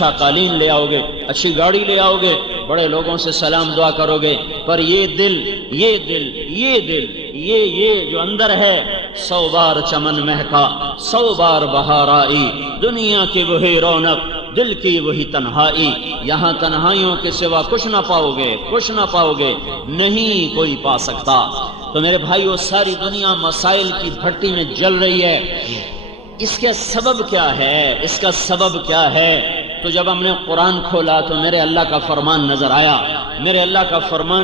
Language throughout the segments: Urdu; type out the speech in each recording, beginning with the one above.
اچھا قالین لے آؤ گے، اچھی گاڑی لے آؤ گے، بڑے لوگوں سے سلام دعا کرو گے، پر یہ دل یہ جو اندر ہے، 100 بار چمن مہکا 100 بار بہار آئی، دنیا کی وہی رونق دل کی وہی تنہائی، یہاں تنہائیوں کے سوا کچھ نہ پاؤ گے، نہیں کوئی پا سکتا۔ تو میرے بھائیو، ساری دنیا مسائل کی بھٹی میں جل رہی ہے، اس کا سبب کیا ہے؟ تو جب ہم نے قرآن کھولا تو میرے اللہ کا فرمان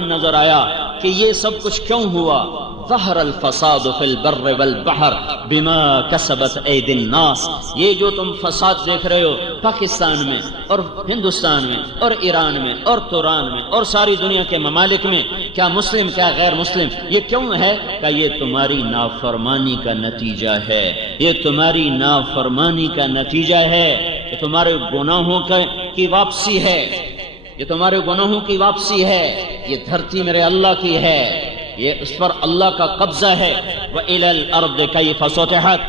نظر آیا کہ یہ سب کچھ کیوں ہوا۔ ظہر الفساد فی البر والبحر بما کسبت ایدی الناس، یہ جو تم فساد دیکھ رہے ہو پاکستان میں اور ہندوستان میں اور ایران میں اور توران میں اور ساری دنیا کے ممالک میں، کیا مسلم کیا غیر مسلم، یہ کیوں ہے؟ کہ یہ تمہاری نافرمانی کا نتیجہ ہے، یہ تمہاری نافرمانی کا نتیجہ ہے، یہ تمہارے گناہوں کی واپسی ہے، یہ تمہارے گناہوں کی واپسی ہے۔ یہ دھرتی میرے اللہ کی ہے، یہ اس پر اللہ کا قبضہ ہے۔ وَإِلَى الْأَرْضِ كَيْفَ سُطِحَتْ،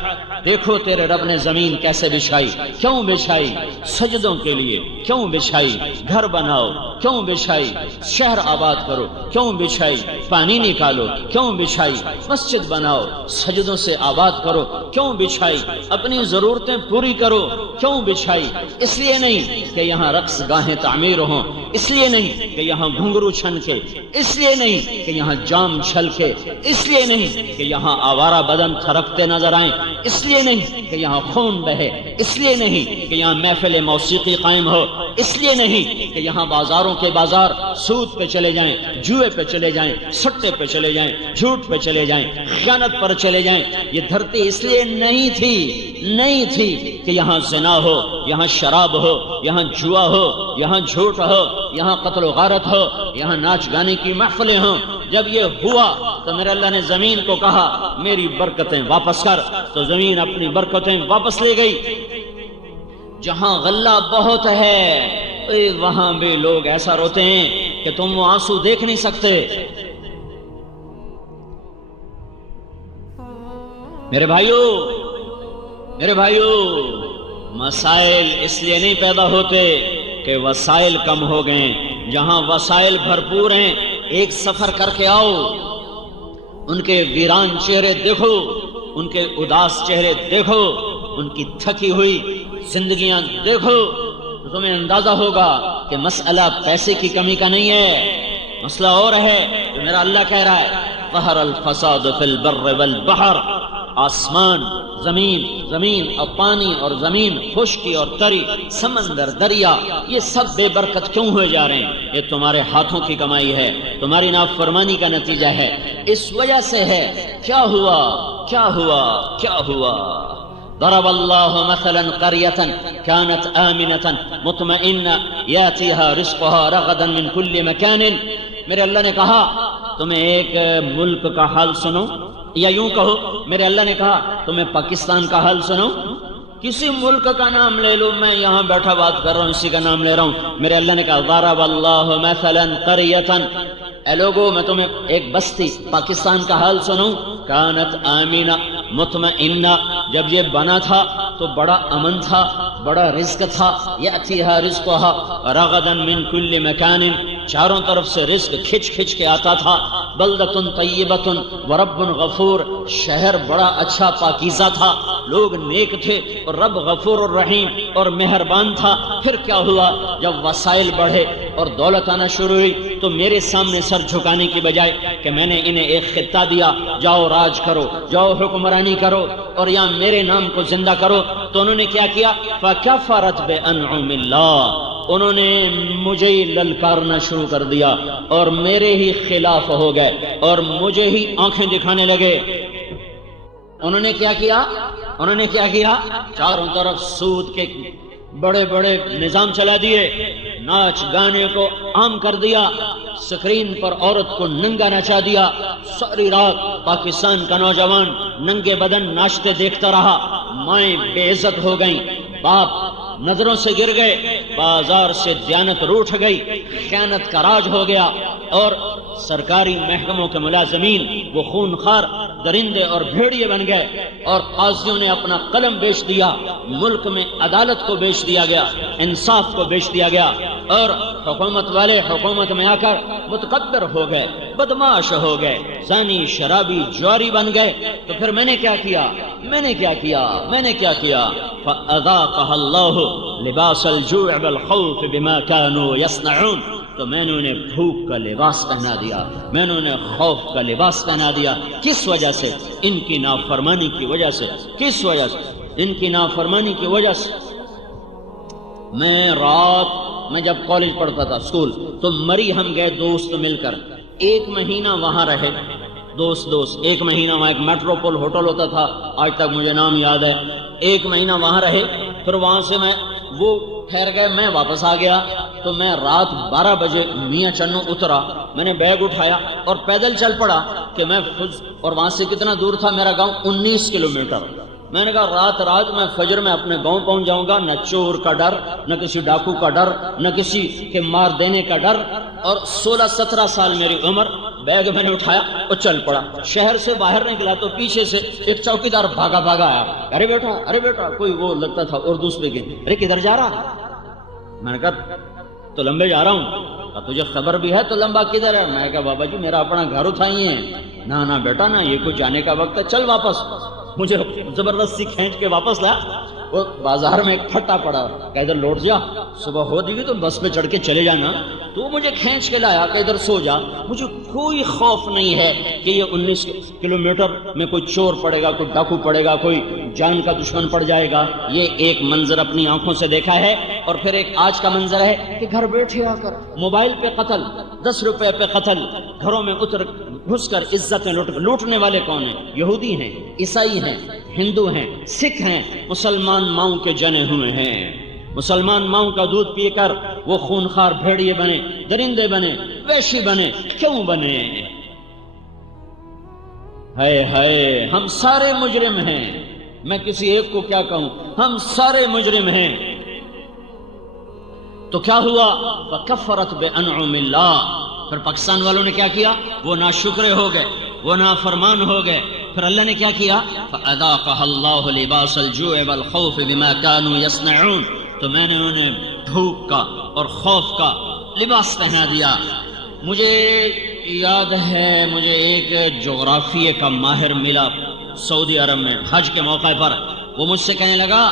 دیکھو تیرے رب نے زمین کیسے بچھائی، کیوں بچھائی؟ سجدوں کے لیے، کیوں بچھائی؟ گھر بناؤ، کیوں بچھائی؟ شہر آباد کرو، کیوں بچھائی؟ پانی نکالو، کیوں بچھائی؟ مسجد بناؤ، سجدوں سے آباد کرو، کیوں بچھائی؟ اپنی ضرورتیں پوری کرو، کیوں بچھائی؟ اس لیے نہیں کہ یہاں رقص گاہیں تعمیر ہوں، اس لیے نہیں کہ یہاں گھنگرو چھنکے، اس لیے نہیں کہ یہاں جام چھلکے، اس لیے نہیں کہ یہاں آوارہ بدن تھرکتے نظر آئیں، اس لیے نہیں کہ یہاں خون بہے، اس لیے نہیں کہ یہاں محفل موسیقی قائم ہو، اس لیے نہیں کہ یہاں بازاروں کے بازار سود پہ چلے جائیں، جوئے پہ چلے جائیں، سٹے پہ چلے جائیں، جھوٹ پہ چلے جائیں، خیانت پر چلے جائیں۔ یہ دھرتی اس لیے نہیں تھی کہ یہاں زنا ہو، یہاں شراب ہو، یہاں جوا ہو، یہاں جھوٹ ہو، یہاں قتل و غارت ہو، یہاں ناچ گانے کی محفلیں ہوں۔ جب یہ ہوا تو میرے اللہ نے زمین کو کہا میری برکتیں واپس کر، تو زمین اپنی برکتیں واپس لے گئی۔ جہاں غلہ بہت ہے وہاں بھی لوگ ایسا روتے ہیں کہ تم وہ آنسو دیکھ نہیں سکتے۔ میرے بھائیو، مسائل اس لیے نہیں پیدا ہوتے کہ وسائل کم ہو گئے۔ جہاں وسائل بھرپور ہیں، ایک سفر کر کے آؤ، ان کے ویران چہرے دیکھو، ان کے اداس چہرے دیکھو، ان کی تھکی ہوئی زندگیاں دیکھو، تو تمہیں اندازہ ہوگا کہ مسئلہ پیسے کی کمی کا نہیں ہے، مسئلہ اور ہے جو میرا اللہ کہہ رہا ہے۔ ظہر الفساد فی البر والبحر، آسمان، زمین اور پانی اور زمین، خشکی اور تری، سمندر، دریا، یہ سب بے برکت کیوں ہوئے جا رہے ہیں؟ یہ تمہارے ہاتھوں کی کمائی ہے، تمہاری نافرمانی کا نتیجہ ہے، اس وجہ سے ہے۔ کیا ہوا؟ ضرب اللہ مثلا قریة كانت آمنة مطمئنة يأتيها رزقها رغدا من كل مكان۔ میرے اللہ نے کہا تمہیں ایک ملک کا حال سنو، یا یوں کہو میرے اللہ نے کہا تمہیں پاکستان کا حال سنو، کسی ملک کا نام لے لو، میں یہاں بیٹھا بات کر رہا ہوں اسی کا نام لے رہا ہوں۔ میرے اللہ نے کہا ضرب اللہ مثلا قریة، اے لوگو میں تمہیں ایک بستی پاکستان کا حال سنوں، کانت آمینہ مطمئنہ، جب یہ بنا تھا تو بڑا امن تھا، بڑا رزق تھا، یأتیہا رزقہا رغدا من کل مکان، چاروں طرف سے رزق کھچ کے آتا تھا، بلدۃ طیبۃ ورب غفور، شہر بڑا اچھا پاکیزہ تھا، لوگ نیک تھے اور رب غفور الرحیم اور مہربان تھا۔ پھر کیا ہوا؟ جب وسائل بڑھے اور دولت آنا شروع ہوئی تو میرے سامنے سر جھکانے کی بجائے کہ میں نے انہیں ایک خطہ دیا، جاؤ راج کرو، جاؤ حکمرانی کرو اور یہاں میرے نام کو زندہ کرو، تو انہوں نے کیا کیا؟ فَكَفَرَتْ بِأَنْعُمِ اللَّهِ، انہوں نے مجھے ہی للکارنا شروع کر دیا اور میرے ہی خلاف ہو گئے اور مجھے ہی آنکھیں دکھانے لگے۔ انہوں نے کیا کیا؟ چاروں طرف سود کے بڑے نظام چلا دیے، ناچ گانے کو عام کر دیا، سکرین پر عورت کو ننگا نچا دیا، ساری رات پاکستان کا نوجوان ننگے بدن ناچتے دیکھتا رہا، مائیں بے عزت ہو گئیں، باپ نظروں سے گر گئے، بازار سے دیانت روٹھ گئی، خیانت کا راج ہو گیا، اور سرکاری محکموں کے ملازمین وہ خونخوار درندے اور بھیڑیے بن گئے، اور قاضیوں نے اپنا قلم بیچ دیا، ملک میں عدالت کو بیچ دیا گیا۔ انصاف کو بیچ دیا گیا اور حکومت والے حکومت میں آ کر متکبر ہو گئے، بدماش ہو گئے، زانی شرابی جواری بن گئے. تو پھر میں نے کیا کیا؟ فَأَذَاقَهَا اللَّهُ لِبَاسَ الْجُوعِ وَالْخَوْفِ بِمَا كَانُوا يَصْنَعُونَ. تو میں نے انہیں بھوک کا لباس پہنا دیا، میں نے انہیں خوف کا لباس پہنا دیا. کس وجہ سے؟ ان کی نافرمانی کی وجہ سے. کس وجہ سے؟ ان کی نافرمانی کی وجہ سے. میں جب کالج پڑھتا تھا اسکول، تو مری ہم گئے دوست مل کر، 1 مہینہ وہاں رہے. دوست 1 مہینہ وہاں، ایک میٹروپول ہوٹل ہوتا تھا، آج تک مجھے نام یاد ہے. 1 مہینہ وہاں رہے، پھر وہاں سے وہ ٹھہر گئے، میں واپس آ گیا. تو میں رات 12 بجے میاں چنو اترا، میں نے بیگ اٹھایا اور پیدل چل پڑا کہ اور وہاں سے کتنا دور تھا میرا گاؤں؟ 19 کلومیٹر. میں نے کہا رات میں فجر میں اپنے گاؤں پہنچ جاؤں گا، نہ چور کا ڈر، نہ کسی ڈاکو کا ڈر، نہ کسی کے مار دینے کا ڈر. اور 16-17 سال میری عمر. بیگ میں نے اٹھایا اور چل پڑا. شہر سے باہر نکلا تو پیچھے سے ایک چوکیدار بھاگا آیا. ارے بیٹا کوئی وہ لگتا تھا اردو اسپیکنگ. ارے کدھر جا رہا؟ میں نے کہا تو لمبے جا رہا ہوں. تجھے خبر بھی ہے تو لمبا کدھر ہے؟ میں نے کہا بابا جی میرا اپنا گھر اٹھائی ہے. نہ بیٹا نہ، یہ کوئی جانے کا وقت ہے، چل واپس. مجھے زبردستی کھینچ کے واپس لایا. وہ بازار میں ایک پھٹا پڑا کہ ادھر لوٹ جا، صبح ہو جائے گی تو بس پہ چڑھ کے چلے جانا. تو مجھے کھینچ کے لایا کہ ادھر سو جا. مجھے کوئی خوف نہیں ہے کہ یہ 19 کلومیٹر میں کوئی چور پڑے گا، کوئی ڈاکو پڑے گا، کوئی جان کا دشمن پڑ جائے گا. یہ ایک منظر اپنی آنکھوں سے دیکھا ہے. اور پھر ایک آج کا منظر ہے کہ گھر بیٹھے آ کر موبائل پہ قتل، 10 روپے پہ قتل، گھروں میں گھس کر عزتیں لوٹنے والے کون ہیں؟ یہودی ہیں، عیسائی ہیں، ہندو ہیں، سکھ ہیں. مسلمان ماؤں کے جنے ہوئے ہیں. مسلمان ماؤں کا دودھ پی کر وہ خونخوار بھیڑیے بنے، درندے بنے، وحشی بنے. کیوں بنے؟ ہائے ہم سارے مجرم ہیں. میں کسی ایک کو کیا کہوں، ہم سارے مجرم ہیں. تو کیا ہوا؟ فَكَفَّرَتْ بِأَنْعُمِ اللَّهِ. پھر پاکستان والوں نے کیا کیا؟ وہ ناشکرے ہو گئے، وہ نافرمان ہو گئے. پھر اللہ نے کیا کیا؟ فَأَذَاقَهَا اللَّهُ لِبَاسَ الْجُوعِ وَالْخَوْفِ بِمَا كَانُوا يَصْنَعُونَ. تو میں نے انہیں بھوک کا اور خوف کا لباس پہنا دیا. مجھے یاد ہے، مجھے ایک جغرافیے کا ماہر ملا سعودی عرب میں حج کے موقع پر. وہ مجھ سے کہنے لگا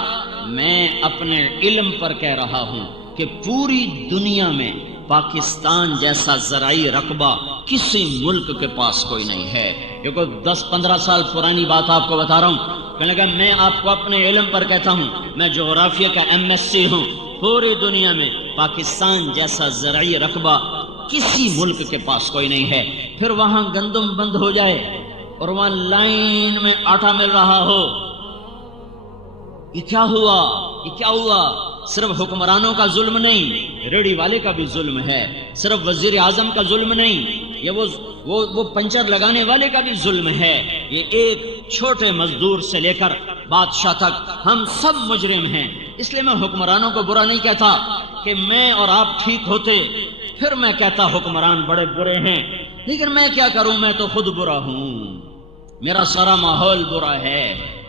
میں اپنے علم پر کہہ رہا ہوں کہ پوری دنیا میں پاکستان جیسا زرعی رقبہ کسی ملک کے پاس کوئی نہیں ہے. یہ کوئی 10-15 سال پرانی بات آپ کو بتا رہا ہوں. کہنے لگا میں آپ کو اپنے علم پر کہتا ہوں، میں جغرافیہ کا MSc ہوں. پوری دنیا میں پاکستان جیسا زرعی رقبہ کسی ملک کے پاس کوئی نہیں ہے. پھر وہاں گندم بند ہو جائے اور وہاں لائن میں آٹا مل رہا ہو. یہ کیا ہوا؟ صرف حکمرانوں کا ظلم نہیں، ریڑھی والے کا بھی ظلم ہے. صرف وزیر اعظم کا ظلم نہیں، یہ وہ پنچر لگانے والے کا بھی ظلم ہے. یہ ایک چھوٹے مزدور سے لے کر بادشاہ تک ہم سب مجرم ہیں. اس لیے میں حکمرانوں کو برا نہیں کہتا کہ میں اور آپ ٹھیک ہوتے پھر میں کہتا حکمران بڑے برے ہیں. لیکن میں کیا کروں، میں تو خود برا ہوں. میرا سارا ماحول برا ہے.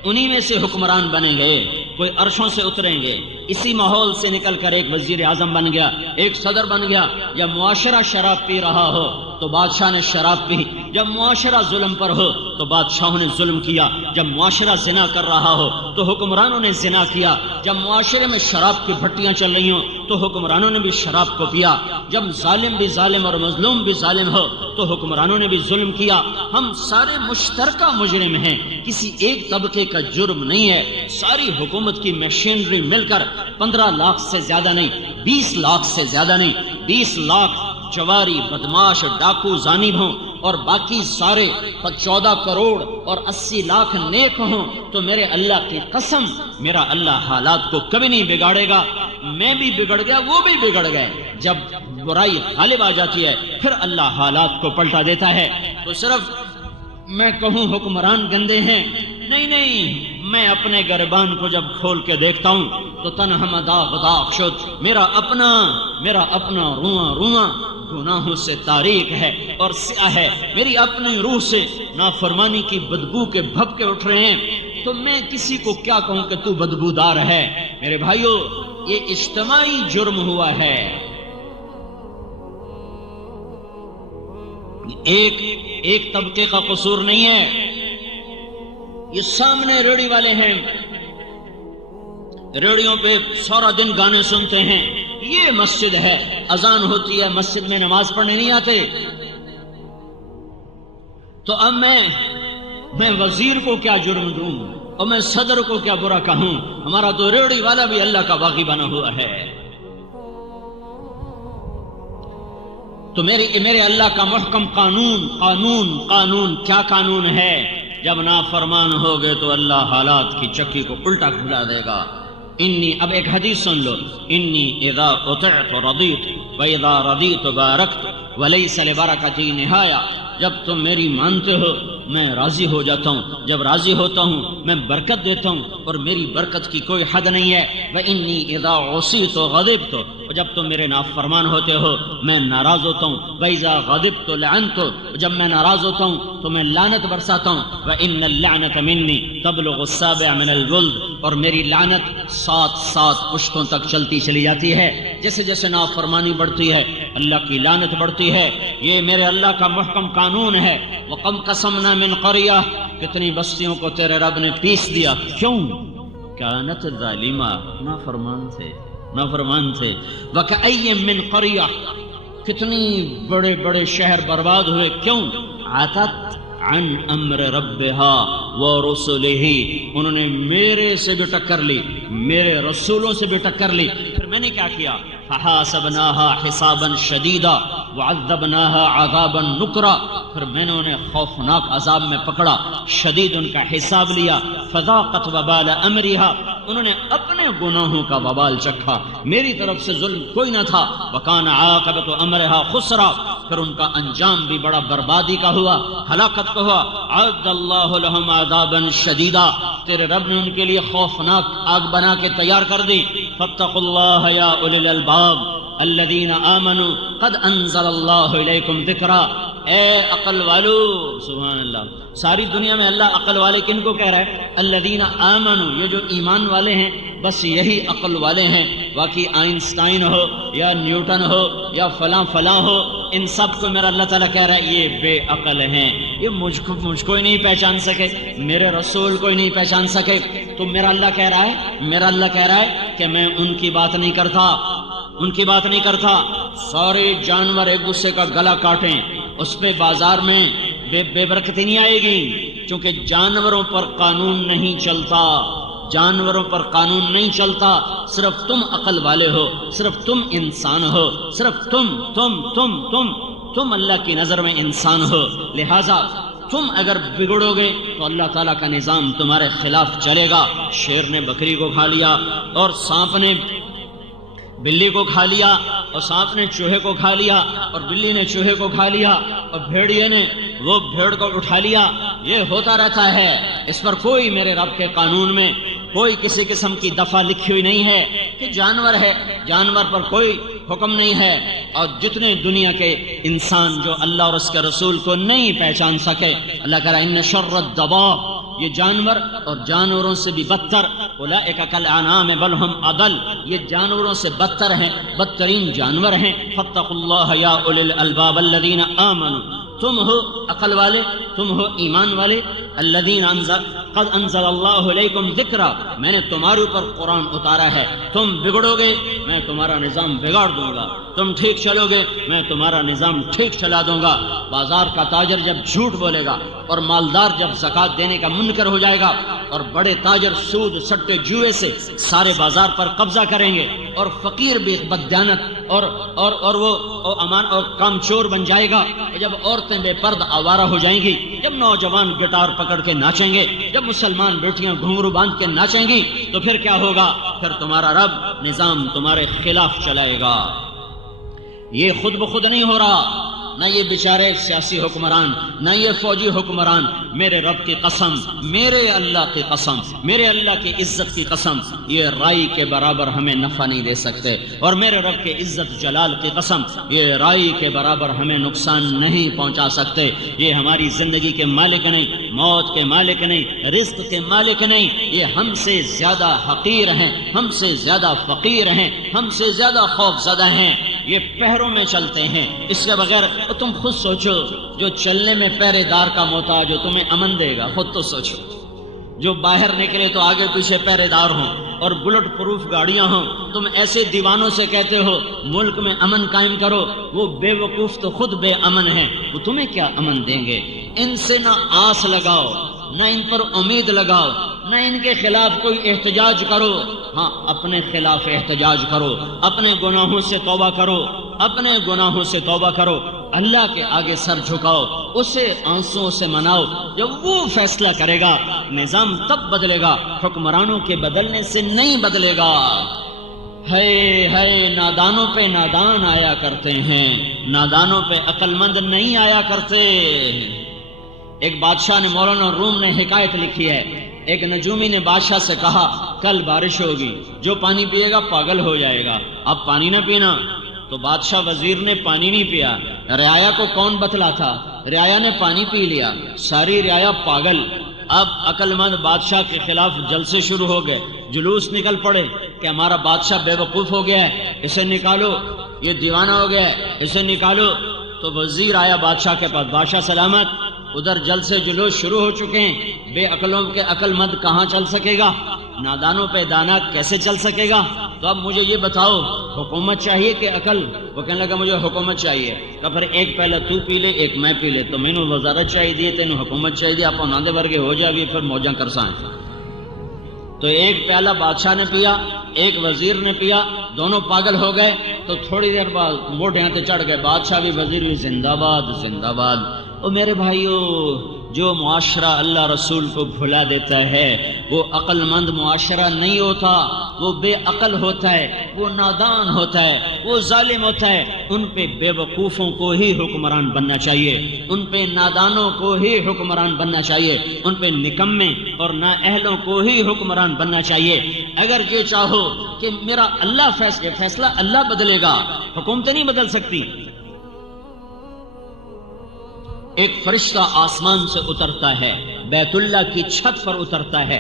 انہی میں سے حکمران بنیں گے، کوئی عرشوں سے اتریں گے. اسی ماحول سے نکل کر ایک وزیر اعظم بن گیا، ایک صدر بن گیا. جب معاشرہ شراب پی رہا ہو تو بادشاہ نے شراب پی. جب معاشرہ ظلم پر ہو تو بادشاہوں نے ظلم کیا. جب معاشرہ زنا کر رہا ہو تو حکمرانوں نے زنا کیا. جب معاشرے میں شراب کی بھٹیاں چل رہی ہوں تو حکمرانوں نے بھی شراب کو پیا. جب ظالم بھی ظالم اور مظلوم بھی ظالم ہو تو حکمرانوں نے بھی ظلم کیا. ہم سارے مشترکہ مجرم ہیں، کسی ایک طبقے کا جرم نہیں ہے. ساری حکومت کی مشینری مل کر 15 لاکھ سے زیادہ نہیں، 20 لاکھ سے زیادہ نہیں، 20 لاکھ چواری، بدماش، ڈاکو، زانی ہوں اور باقی سارے 14 کروڑ اور 80 لاکھ نیک ہوں تو میرے اللہ کی قسم میرا اللہ حالات کو کبھی نہیں بگاڑے گا. میں بھی بگڑ گیا، وہ بھی بگڑ گئے. جب برائی غالب آ جاتی ہے پھر اللہ حالات کو پلٹا دیتا ہے. تو صرف میں کہوں حکمران گندے ہیں، نہیں، میں اپنے گربان کو جب کھول کے دیکھتا ہوں تو تنہا داغ شد. میرا اپنا رواں گناہوں سے تاریک ہے اور سیاہ ہے. میری اپنی روح سے نافرمانی کی بدبو کے بھپکے اٹھ رہے ہیں. تو میں کسی کو کیا کہوں کہ تو بدبودار ہے؟ میرے بھائیو، یہ اجتماعی جرم ہوا ہے. ایک طبقے کا قصور نہیں ہے. یہ سامنے ریڑھی والے ہیں، ریڑھیوں پہ سارا دن گانے سنتے ہیں. یہ مسجد ہے، اذان ہوتی ہے، مسجد میں نماز پڑھنے نہیں آتے. تو اب میں وزیر کو کیا جرم دوں اور میں صدر کو کیا برا کہوں؟ ہمارا تو ریڑھی والا بھی اللہ کا باغی بنا ہوا ہے. تو میرے اللہ کا محکم قانون کیا قانون ہے؟ جب نافرمان ہوگے تو اللہ حالات کی چکی کو الٹا کھلا دے گا. اب ایک حدیث سن لو. انی اذا اطعت رضیت واذا رضیت بارکت ولیس لبرکتی نہایہ. جب تم میری مانتے ہو میں راضی ہو جاتا ہوں، جب راضی ہوتا ہوں میں برکت دیتا ہوں اور میری برکت کی کوئی حد نہیں ہے. وانی اذا عصیت غضبت، اور جب تم میرے نافرمان ہوتے ہو میں ناراض ہوتا ہوں. واذا غضبت لعنت، جب میں ناراض ہوتا ہوں تو میں لعنت برساتا ہوں. وان اللعنۃ منی تبلغ السابع من الجلد، اور میری لعنت 7 پشتوں تک چلتی چلی جاتی ہے. جیسے جیسے نافرمانی بڑھتی ہے اللہ کی لعنت بڑھتی ہے. یہ میرے اللہ کا محکم قانون ہے. وَقَمْ قَسَمْنَا مِنْ قَرْيَةٍ، کتنی بستیوں کو تیرے رب نے پیس دیا. کیوں؟ كانت ظالمہ، نافرمان تھے. وَكَأَيٍّ مِّنْ قَرْيَةٍ، کتنی بڑے بڑے شہر برباد ہوئے. کیوں؟ عَتَتْ عن امر ربها ورسله، انہوں نے میرے سے بھی ٹکر لی، میرے رسولوں سے بھی ٹکر لی. پھر میں نے کیا کیا؟ فحاسبناها حسابا شدیدا وعذبناها عذابا نکرا، پھر میں نے انہیں خوفناک عذاب میں پکڑا، شدید ان کا حساب لیا. فذاقت وبال امرها، انہوں نے اپنے گناہوں کا وبال چکھا، میری طرف سے ظلم کوئی نہ تھا. وکان عاقبت امرها خسرا، پھر ان کا انجام بھی بڑا بربادی کا ہوا، ہلاکت کا ہوا. عد اللہ لهم عذابا شدیدا، تیرے رب نے ان کے لیے خوفناک آگ بنا کے تیار کر دی. فاتقوا اللہ یا اولی الالباب الذین آمنوا قد انزل اللہ الیکم ذکرا. اے عقل والو، سبحان اللہ. ساری دنیا میں اللہ عقل والے کن کو کہہ رہا ہے؟ الذین آمنوا، یہ جو ایمان والے ہیں بس یہی عقل والے ہیں. باقی آئنسٹائن ہو یا نیوٹن ہو یا فلاں ہو، ان سب کو میرا اللہ تعالیٰ کہہ رہا ہے یہ بے عقل ہیں، یہ مجھ کو ہی نہیں پہچان سکے، میرے رسول کو ہی نہیں پہچان سکے. تو میرا اللہ کہہ رہا ہے کہ میں ان کی بات نہیں کرتا. سارے جانور ایک دوسرے کا گلا کاٹیں، اس پہ بازار میں بے برکتی نہیں آئے گی، کیونکہ جانوروں پر قانون نہیں چلتا. صرف تم عقل والے ہو، صرف تم انسان ہو، صرف تم اللہ کی نظر میں انسان ہو. لہذا تم اگر بگڑو گے تو اللہ تعالیٰ کا نظام تمہارے خلاف چلے گا. شیر نے بکری کو کھا لیا اور سانپ نے بلی کو کھا لیا اور سانپ نے چوہے کو کھا لیا اور بلی نے چوہے کو کھا لیا اور بھیڑیے نے وہ بھیڑ کو اٹھا لیا. یہ ہوتا رہتا ہے. اس پر کوئی میرے رب کے قانون میں کوئی کسی قسم کی دفعہ لکھی ہوئی نہیں ہے کہ جانور ہے، جانور پر کوئی حکم نہیں ہے. اور جتنے دنیا کے انسان جو اللہ اور اس کے رسول کو نہیں پہچان سکے، اللہ کہہ رہا ہے ان شر الدواب، یہ جانور اور جانوروں سے بھی بدتر. اولئک کالانعام بل هم اضل، یہ جانوروں سے بدتر ہیں، بدترین جانور ہیں. فاتقوا اللہ یا اولی الالباب الذین آمنوا، تم ہو عقل والے، تم ہو ایمان والے. الذین قد انزل اللہ علیکم ذکرا، میں نے تمہارے اوپر قرآن اتارا ہے. تم بگڑو گے میں تمہارا نظام بگاڑ دوں گا، تم ٹھیک چلو گے میں تمہارا نظام ٹھیک چلا دوں گا. بازار کا تاجر جب جھوٹ بولے گا اور مالدار جب زکوٰۃ دینے کا منکر ہو جائے گا اور بڑے تاجر سود سٹے جوئے سے سارے بازار پر قبضہ کریں گے اور فقیر بھی بددیانت اور وہ امان اور کام چور بن جائے گا، جب عورتیں بے پرد آوارہ ہو جائیں گی، جب نوجوان گٹار پکڑ کے ناچیں گے، جب مسلمان بیٹیاں گھنگرو باندھ کے ناچیں گی، تو پھر کیا ہوگا؟ پھر تمہارا رب نظام تمہارے خلاف چلائے گا. یہ خود بخود نہیں ہو رہا، نہ یہ بیچارے سیاسی حکمران، نہ یہ فوجی حکمران، میرے رب کی قسم، میرے اللہ کی قسم، میرے اللہ کی عزت کی قسم، یہ رائی کے برابر ہمیں نفع نہیں دے سکتے، اور میرے رب کے عزت جلال کی قسم، یہ رائی کے برابر ہمیں نقصان نہیں پہنچا سکتے۔ یہ ہماری زندگی کے مالک نہیں، موت کے مالک نہیں، رزق کے مالک نہیں، یہ ہم سے زیادہ حقیر ہیں، ہم سے زیادہ فقیر ہیں، ہم سے زیادہ خوف زدہ ہیں۔ یہ پہروں میں چلتے ہیں، اس کے بغیر تم خود سوچو، جو چلنے میں پہرے دار کا محتاج ہو تمہیں امن دے گا؟ خود تو سوچو۔ جو باہر نکلے تو آگے پیچھے پہرے دار ہوں اور بلٹ پروف گاڑیاں ہوں، تم ایسے دیوانوں سے کہتے ہو ملک میں امن قائم کرو، وہ بے وقوف تو خود بے امن ہیں، وہ تمہیں کیا امن دیں گے؟ ان سے نہ آس لگاؤ، نہ ان پر امید لگاؤ، نہ ان کے خلاف کوئی احتجاج کرو۔ ہاں، اپنے خلاف احتجاج کرو، اپنے گناہوں سے توبہ کرو، اپنے گناہوں سے توبہ کرو، اللہ کے آگے سر جھکاؤ، اسے آنسوؤں سے مناؤ۔ جب وہ فیصلہ کرے گا نظام تب بدلے گا، حکمرانوں کے بدلنے سے نہیں بدلے گا۔ ہے نادانوں پہ نادان آیا کرتے ہیں، نادانوں پہ عقل مند نہیں آیا کرتے۔ ایک بادشاہ نے، مولانا روم نے حکایت لکھی ہے، ایک نجومی نے بادشاہ سے کہا کل بارش ہوگی، جو پانی پیے گا پاگل ہو جائے گا، اب پانی نہ پینا۔ تو بادشاہ وزیر نے پانی نہیں پیا، رعایا کو کون بتلا تھا؟ رعایا نے پانی پی لیا، ساری رعایا پاگل۔ اب عقل مند بادشاہ کے خلاف جلسے شروع ہو گئے، جلوس نکل پڑے کہ ہمارا بادشاہ بے وقوف ہو گیا ہے، اسے نکالو، یہ دیوانہ ہو گیا ہے، اسے نکالو۔ تو وزیر آیا بادشاہ کے پاس، بادشاہ سلامت، ادھر جلسے جلوس شروع ہو چکے ہیں، بے عقلوں کے عقل مند کہاں چل سکے گا، نادانوں پہ دانا کیسے چل سکے گا؟ تو اب مجھے یہ بتاؤ، حکومت چاہیے کہ عقل؟ وہ کہنے لگا مجھے حکومت چاہیے۔ کہ پھر ایک پہلا تو پی لے، ایک میں پی لے، تو میں نے وزارت چاہیے دی، تینوں حکومت چاہیے دی، آپ ناندے ورگے ہو جائے، پھر موجاں کرسائیں۔ تو ایک پیالہ بادشاہ نے پیا، ایک وزیر نے پیا، دونوں پاگل ہو گئے۔ تو تھوڑی دیر بعد موٹے ہاتھ چڑھ گئے، بادشاہ بھی وزیر بھی، زندہ باد زندہ باد۔ او میرے بھائیو، جو معاشرہ اللہ رسول کو بھلا دیتا ہے وہ عقل مند معاشرہ نہیں ہوتا، وہ بے عقل ہوتا ہے، وہ نادان ہوتا ہے، وہ ظالم ہوتا ہے۔ ان پہ بے وقوفوں کو ہی حکمران بننا چاہیے، ان پہ نادانوں کو ہی حکمران بننا چاہیے، ان پہ نکمے اور نااہلوں کو ہی حکمران بننا چاہیے۔ اگر یہ چاہو کہ میرا اللہ فیصلہ اللہ بدلے گا، حکومتیں نہیں بدل سکتی۔ ایک فرشتہ آسمان سے اترتا ہے، بیت اللہ کی چھت پر اترتا ہے،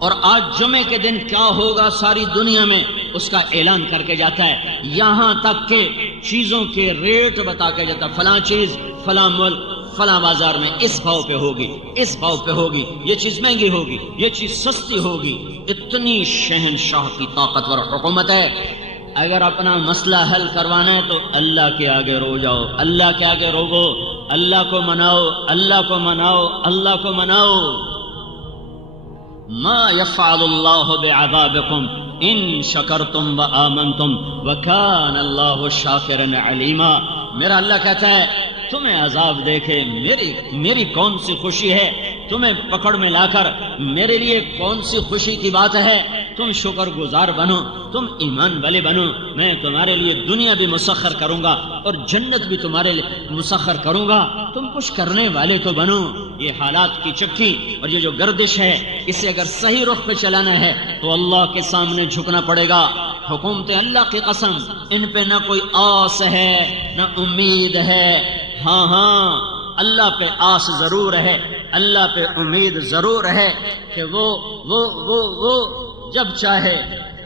اور آج جمعے کے دن کیا ہوگا ساری دنیا میں اس کا اعلان کر کے جاتا ہے، یہاں تک کہ چیزوں کے ریٹ بتا کے جاتا ہے، فلاں چیز فلاں ملک فلاں بازار میں اس بھاؤ پہ ہوگی، اس بھاؤ پہ ہوگی، یہ چیز مہنگی ہوگی، یہ چیز سستی ہوگی۔ اتنی شہنشاہ کی طاقتور حکومت ہے۔ اگر اپنا مسئلہ حل کروانا ہے تو اللہ کے آگے رو جاؤ، اللہ کے آگے روگو، اللہ کو مناؤ، اللہ کو مناؤ، اللہ کو مناؤ۔ ما يفعل الله بعذابكم ان شکرتم وآمنتم وکان اللہ شاکرا علیما۔ میرا اللہ کہتا ہے تمہیں عذاب دیکھے میری کون سی خوشی ہے، تمہیں پکڑ میں لا کر میرے لیے کون سی خوشی کی بات ہے، تم شکر گزار بنو، تم ایمان والے بنو، میں تمہارے لیے دنیا بھی مسخر کروں گا اور جنت بھی تمہارے لیے مسخر کروں گا، تم کچھ کرنے والے تو بنو۔ یہ حالات کی چکی اور یہ جو گردش ہے، اسے اگر صحیح رخ پہ چلانا ہے تو اللہ کے سامنے جھکنا پڑے گا۔ حکومتیں اللہ کی قسم ان پہ نہ کوئی آس ہے نہ امید ہے۔ ہاں اللہ پہ آس ضرور ہے، اللہ پہ امید ضرور ہے کہ وہ جب چاہے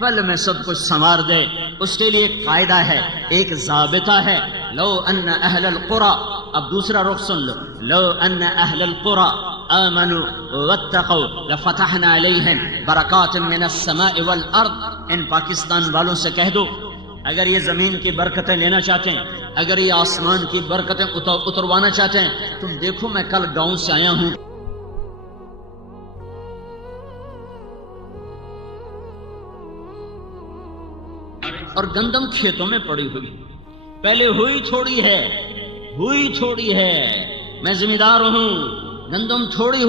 پل میں سب کچھ سنوار دے۔ اس کے لیے ایک قاعدہ ہے، ایک ضابطہ ہے، لو ان اہل القرى، اب دوسرا رخ سن لو، لو ان اہل القرى آمنوا واتقوا لفتحنا علیہم برکات من السماء والارض۔ ان پاکستان والوں سے کہہ دو اگر یہ زمین کی برکتیں لینا چاہتے ہیں، اگر یہ آسمان کی برکتیں اتروانا چاہتے ہیں، تم دیکھو میں کل گاؤں سے آیا ہوں، اور گندم کھیتوں میں پڑی ہوئی، پہلے ہوئی تھوڑی ہے، میں ذمہ دار ہوں، گندم تھوڑی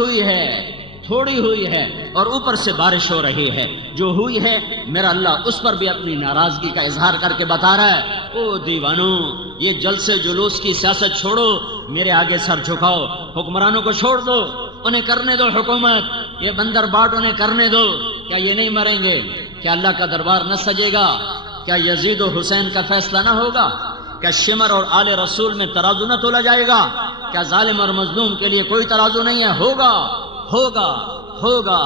ہوئی ہے اور اوپر سے بارش ہو رہی ہے، جو ہوئی ہے میرا اللہ اس پر بھی اپنی ناراضگی کا اظہار کر کے بتا رہا ہے او دیوانو، یہ جلسے جلوس کی سیاست چھوڑو، میرے آگے سر جھکاؤ، حکمرانوں کو چھوڑ دو، انہیں کرنے دو حکومت، یہ بندر باٹ انہیں کرنے دو۔ کیا یہ نہیں مریں گے؟ کیا اللہ کا دربار نہ سجے گا؟ کیا یزید و حسین کا فیصلہ نہ ہوگا؟ کیا شمر اور آل رسول میں ترازو نہ تولا جائے گا؟ کیا ظالم اور مظلوم کے لیے کوئی ترازو نہیں ہے؟ ہوگا ہوگا ہوگا،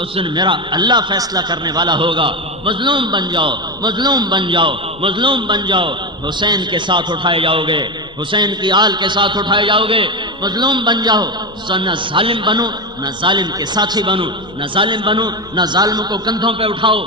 اس دن میرا اللہ فیصلہ کرنے والا ہوگا۔ مظلوم بن جاؤ، مظلوم بن جاؤ، مظلوم بن جاؤ، حسین کے ساتھ اٹھائے جاؤ گے، حسین کی آل کے ساتھ اٹھائے جاؤ گے۔ مظلوم بن جاؤ، نہ ظالم بنو، نہ ظالم کے ساتھی بنو، نہ ظالم بنو، نہ ظالم کو کندھوں پہ اٹھاؤ،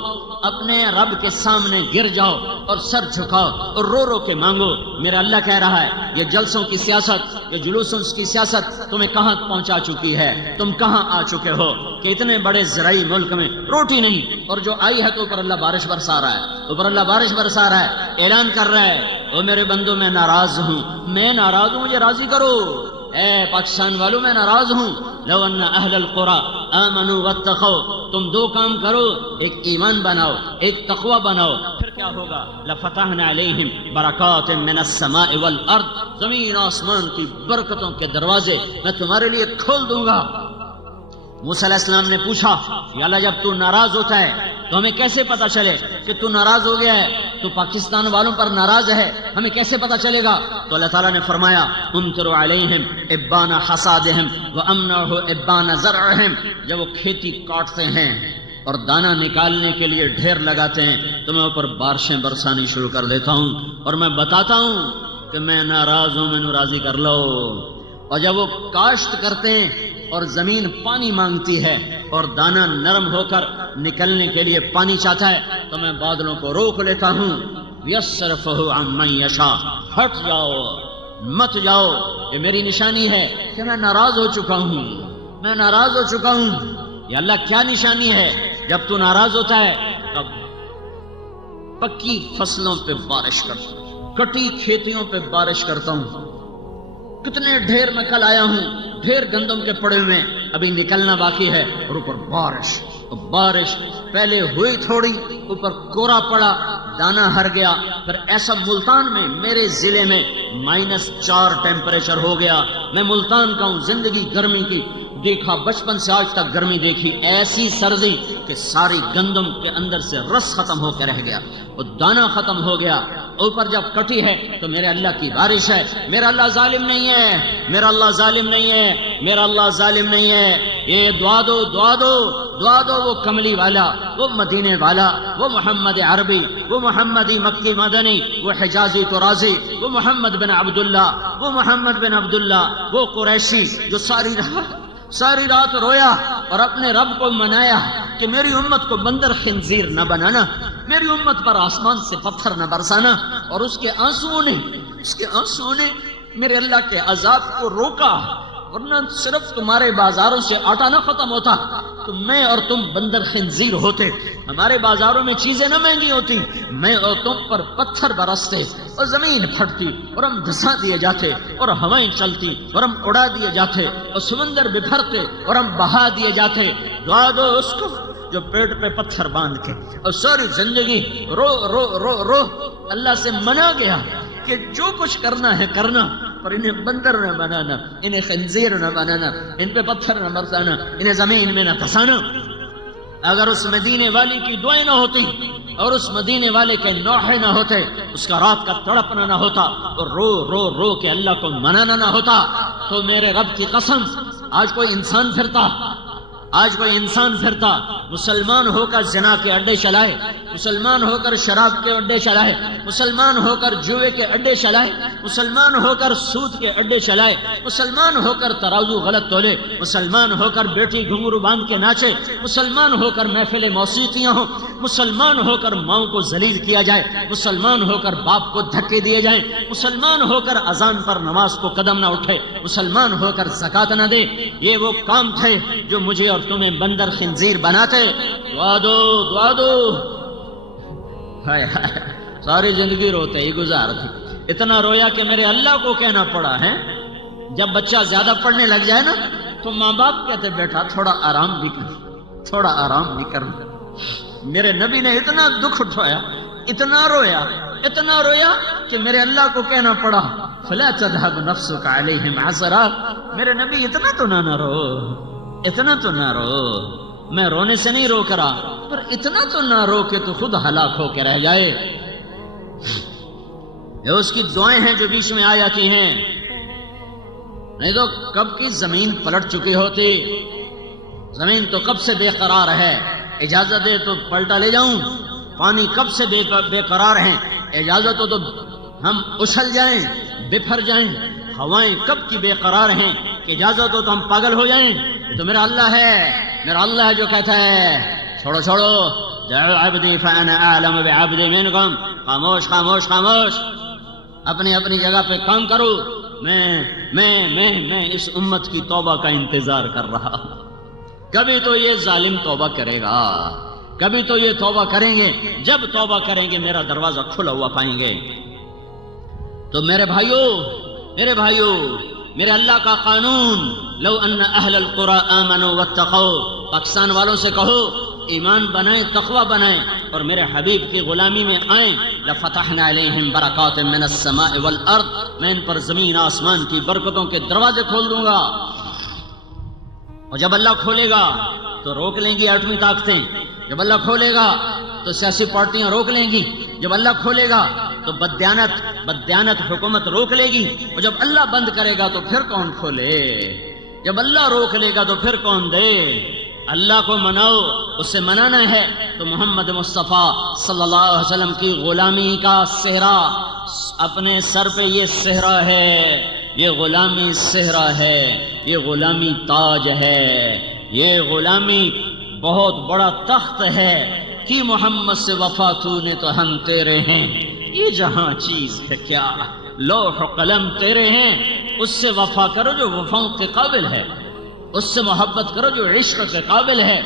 اپنے رب کے سامنے گر جاؤ اور سر جھکاؤ اور رو رو کے مانگو۔ میرا اللہ کہہ رہا ہے یہ جلسوں کی سیاست، یہ جلوسوں کی سیاست تمہیں کہاں پہنچا چکی ہے؟ تم کہاں آ چکے ہو کہ اتنے بڑے زرعی ملک میں روٹی نہیں، اور جو آئی ہے تو اوپر اللہ بارش برسا رہا ہے، اوپر اللہ بارش برسا رہا ہے، اعلان کر رہا ہے او میرے بندو میں ناراض ہوں، میں ناراض ہوں، مجھے راضی کرو۔ اے پاکستان والوں میں ناراض ہوں۔ لو ان اہل القرى آمنوا واتقوا، تم دو کام کرو، ایک ایمان بناؤ، ایک تقوی بناؤ، پھر کیا ہوگا؟ لفتحنا علیہم برکات من السماء والارض، زمین آسمان کی برکتوں کے دروازے میں تمہارے لیے کھول دوں گا۔ موسیٰ علیہ السلام نے پوچھا یا اللہ جب تو ناراض ہوتا ہے تو ہمیں کیسے پتا چلے کہ تو ناراض ہو گیا ہے، تو پاکستان والوں پر ناراض ہے، ہمیں کیسے پتا چلے گا؟ تو اللہ تعالیٰ نے فرمایا امطر علیہم ابان حصادہم وامنعہ ابان زرعہم، جب وہ کھیتی کاٹتے ہیں اور دانہ نکالنے کے لیے ڈھیر لگاتے ہیں تو میں اوپر بارشیں برسانی شروع کر دیتا ہوں اور میں بتاتا ہوں کہ میں ناراض ہوں، مینوں راضی کر لو۔ اور جب وہ کاشت کرتے ہیں اور زمین پانی مانگتی ہے اور دانہ نرم ہو کر نکلنے کے لیے پانی چاہتا ہے تو میں بادلوں کو روک لیتا ہوں۔ یصرفہ عن من یشاء، ہٹ جاؤ، مت جاؤ، یہ میری نشانی ہے کہ میں ناراض ہو چکا ہوں، میں ناراض ہو چکا ہوں۔ یا اللہ کیا نشانی ہے؟ جب تو ناراض ہوتا ہے تب پکی فصلوں پہ بارش کرتا ہوں، کٹی کھیتیوں پہ بارش کرتا ہوں۔ کتنے ڈھیر میں کل آیا ہوں، ڈھیر گندم کے پڑے ہوئے ابھی نکلنا باقی ہے، اور اوپر بارش، بارش پہلے ہوئی تھوڑی، اوپر کورا پڑا، دانہ ہر گیا، پھر ایسا ملتان میں میرے ضلع میں -4 ٹیمپریچر ہو گیا۔ میں ملتان کا ہوں، زندگی گرمی کی دیکھا، بچپن سے آج تک گرمی دیکھی، ایسی سردی کہ ساری گندم کے اندر سے رس ختم ہو کے رہ گیا، وہ دانہ ختم ہو گیا۔ اوپر جب کٹی ہے تو میرے اللہ کی بارش ہے۔ میرا اللہ ظالم نہیں ہے، میرا اللہ ظالم نہیں ہے، میرا اللہ ظالم نہیں ہے۔ یہ دعا دو، دعا دو، دعا دو، وہ کملی والا، وہ مدینے والا، وہ محمد عربی، وہ محمدی مکی مدنی، وہ حجازی ترازی، وہ محمد بن عبداللہ، وہ محمد بن عبداللہ، وہ قریشی جو ساری رات رویا اور اپنے رب کو منایا کہ میری امت کو بندر خنزیر نہ بنانا، میری امت پر آسمان سے پتھر نہ برسانا، اور اس کے آنسوؤں نے میرے اللہ کے عذاب کو روکا، ورنہ صرف تمہارے بازاروں سے آٹا نہ ختم ہوتا تو میں اور تم بندر خنزیر ہوتے، ہمارے بازاروں میں چیزیں نہ مہنگی ہوتی، میں اور تم پر پتھر برستے اور زمین پھٹتی اور ہم دھسا دیے جاتے اور ہوائیں چلتی اور ہم اڑا دیے جاتے اور سمندر بکھرتے اور ہم بہا دیے جاتے۔ دعا دو اس کو جو پیٹ پہ پتھر باندھ کے اور ساری زندگی رو رو رو رو اللہ سے منا گیا کہ جو کچھ کرنا ہے کرنا، پر انہیں بندر نہ بنانا، انہیں خنزیر نہ بنانا، ان پہ پتھر نہ برسانا، انہیں زمین میں نہ دھسانا۔ اگر اس مدینے والی کی دعائیں نہ ہوتی اور اس مدینے والے کے نوحے نہ ہوتے، اس کا رات کا تڑپنا نہ ہوتا اور رو رو رو کے اللہ کو منانا نہ ہوتا، تو میرے رب کی قسم آج کوئی انسان پھرتا مسلمان ہو کر زنا کے اڈے چلائے، مسلمان ہو کر شراب کے اڈے چلائے، مسلمان ہو کر جوئے کے اڈے چلائے، مسلمان ہو کر سود کے اڈے چلائے، مسلمان ہو کر ترازو غلط تولے، مسلمان ہو کر بیٹی گھنگرو باندھ کے ناچے، مسلمان ہو کر محفل موسیقیاں ہوں، مسلمان ہو کر ماؤں کو ذلیل کیا جائے، مسلمان ہو کر باپ کو دھکے دیے جائیں، مسلمان ہو کر اذان پر نماز کو قدم نہ اٹھے، مسلمان ہو کر زکات نہ دے۔ یہ وہ کام تھے جو مجھے اور تمہیں بندر خنزیر بناتے۔ دعا دو، دعا دو۔ ہائے ہائے، ساری زندگی روتے ہی گزارتے، اتنا رویا کہ میرے اللہ کو کہنا پڑا ہے۔ جب بچہ زیادہ پڑھنے لگ جائے نا تو ماں باپ کہتے بیٹا تھوڑا آرام بھی کر، تھوڑا آرام بھی کرنا۔ میرے نبی نے اتنا دکھ اٹھایا اتنا رویا کہ میرے اللہ کو کہنا پڑا فلا تذهب نفسك عليهم حسرات، میرے نبی اتنا تو نہ رو، میں رونے سے نہیں روک رہا، پر اتنا تو نہ رو کہ تو خود ہلاک ہو کے رہ جائے۔ یہ اس کی دعائیں ہیں جو بیچ میں آیا کی ہیں، نہیں تو کب کی زمین پلٹ چکی ہوتی، زمین تو کب سے بے قرار ہے، اجازت دے تو پلٹا لے جاؤں، پانی کب سے بے قرار ہیں، اجازت ہو تو ہم اچھل جائیں، بپھر جائیں، ہوائیں کب کی بے قرار ہیں کہ اجازت ہو تو ہم پاگل ہو جائیں۔ یہ تو میرا اللہ ہے جو کہتا ہے چھوڑو دعوا عبدی فانا اعلم بعبدی منکم، خاموش، اپنی جگہ پہ کام کرو، میں اس امت کی توبہ کا انتظار کر رہا ہوں۔ کبھی تو یہ ظالم توبہ کرے گا، کبھی تو یہ توبہ کریں گے، جب توبہ کریں گے میرا دروازہ کھلا ہوا پائیں گے۔ تو میرے بھائیوں، میرے اللہ کا قانون، لو ان اہل القرى آمنوا واتقوا، پاکستان والوں سے کہو ایمان بنائیں، تقوی بنائیں اور میرے حبیب کی غلامی میں آئیں، لفتحنا علیہم برکات من السماء والارض، میں ان پر زمین آسمان کی برکتوں کے دروازے کھول دوں گا۔ اور جب اللہ کھولے گا تو روک لیں گی ایٹمی طاقتیں، جب اللہ کھولے گا تو سیاسی پارٹیاں روک لیں گی، جب اللہ کھولے گا تو بددیانت حکومت روک لے گی، اور جب اللہ بند کرے گا تو پھر کون کھولے، جب اللہ روک لے گا تو پھر کون دے۔ اللہ کو مناؤ، اس سے منانا ہے تو محمد مصطفیٰ صلی اللہ علیہ وسلم کی غلامی کا صحرا اپنے سر پہ، یہ صحرا ہے، یہ غلامی صحرا ہے، یہ غلامی تاج ہے، یہ غلامی بہت بڑا تخت ہے کہ محمد سے وفا تو نے تو ہم تیرے ہیں، یہ جہاں چیز ہے کیا، لوح و قلم تیرے ہیں، اس سے وفا کرو جو وفاؤں کے قابل ہے، اس سے محبت کرو جو عشق کے قابل ہے،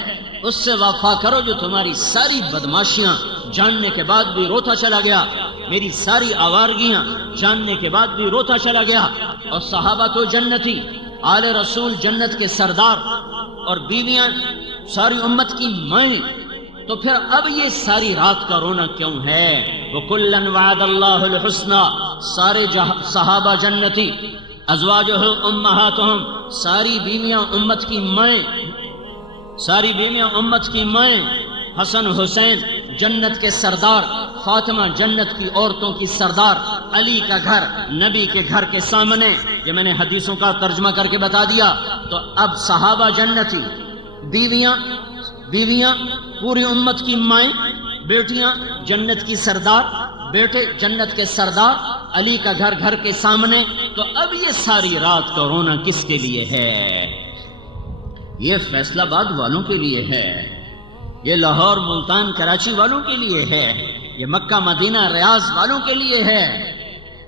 اس سے وفا کرو جو تمہاری ساری بدماشیاں جاننے کے بعد بھی روتا چلا گیا، میری ساری آوارگیاں جاننے کے بعد بھی روتا چلا گیا۔ اور صحابہ تو جنتی، آل رسول جنت کے سردار، اور بیویاں ساری امت کی مائیں، تو پھر اب یہ ساری رات کا رونا کیوں ہے؟ وَكُلًّا وَعَدَ اللَّهُ الْحُسْنَى، سارے صحابہ جنتی، ازواجہ امہاتہم، ساری بیویاں امت کی مائیں، حسن حسین جنت کے سردار، فاطمہ جنت کی عورتوں کی سردار، علی کا گھر نبی کے گھر کے سامنے، یہ میں نے حدیثوں کا ترجمہ کر کے بتا دیا۔ تو اب صحابہ جنتی، بیویاں پوری امت کی مائیں، بیٹیاں جنت کی سردار، بیٹے جنت کے سردار، علی کا گھر کے سامنے، تو اب یہ ساری رات کا رونا کس کے لیے ہے؟ یہ فیصل آباد والوں کے لیے ہے، یہ لاہور ملتان کراچی والوں کے لیے ہے، یہ مکہ مدینہ ریاض والوں کے لیے ہے،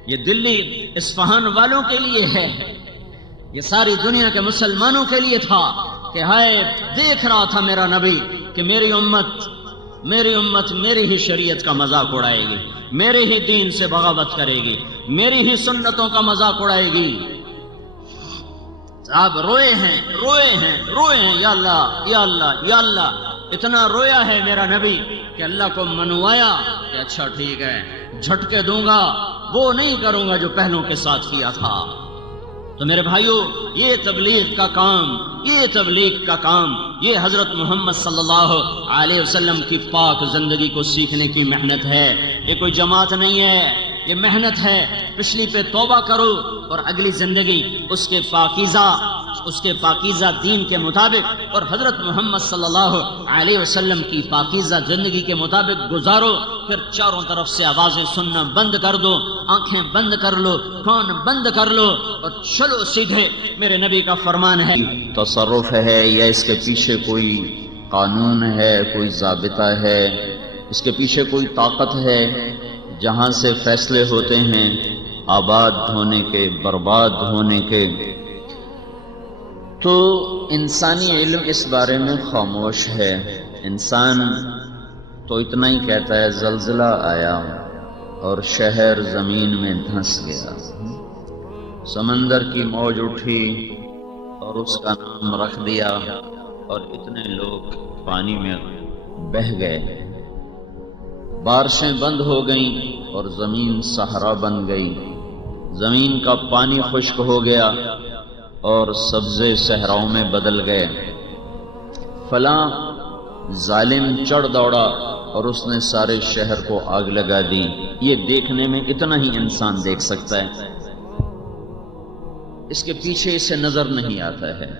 یہ دلی اصفہان والوں کے لیے ہے، یہ ساری دنیا کے مسلمانوں کے لیے تھا کہ ہائے دیکھ رہا تھا میرا نبی کہ میری امت میری ہی شریعت کا مذاق اڑائے گی، میرے ہی دین سے بغاوت کرے گی، میری ہی سنتوں کا مذاق اڑائے گی۔ آپ روئے ہیں یا اللہ، اتنا رویا ہے میرا نبی کہ اللہ کو منوایا کہ اچھا ٹھیک ہے، جھٹکے دوں گا، وہ نہیں کروں گا جو پہلوں کے ساتھ کیا تھا۔ تو میرے بھائیوں، یہ تبلیغ کا کام، یہ حضرت محمد صلی اللہ علیہ وسلم کی پاک زندگی کو سیکھنے کی محنت ہے، یہ کوئی جماعت نہیں ہے، یہ محنت ہے۔ پچھلی پہ توبہ کرو اور اگلی زندگی اس کے پاکیزہ دین کے مطابق اور حضرت محمد صلی اللہ علیہ وسلم کی پاکیزہ زندگی کے مطابق گزارو۔ پھر چاروں طرف سے آوازیں سننا بند کر دو، آنکھیں بند کر لو، کان بند کر لو اور چلو سیدھے میرے نبی کا فرمان ہے۔ تصرف ہے یا اس کے پیچھے کوئی قانون ہے، کوئی ضابطہ ہے، اس کے پیچھے کوئی طاقت ہے جہاں سے فیصلے ہوتے ہیں آباد ہونے کے، برباد ہونے کے، تو انسانی علم اس بارے میں خاموش ہے۔ انسان تو اتنا ہی کہتا ہے زلزلہ آیا اور شہر زمین میں دھنس گیا، سمندر کی موج اٹھی اور اس کا نام رکھ دیا اور اتنے لوگ پانی میں بہہ گئے۔ بارشیں بند ہو گئیں اور زمین صحرا بن گئی، زمین کا پانی خشک ہو گیا اور سبزے صحراؤں میں بدل گئے۔ فلاں ظالم چڑھ دوڑا اور اس نے سارے شہر کو آگ لگا دی۔ یہ دیکھنے میں اتنا ہی انسان دیکھ سکتا ہے، اس کے پیچھے اسے نظر نہیں آتا ہے۔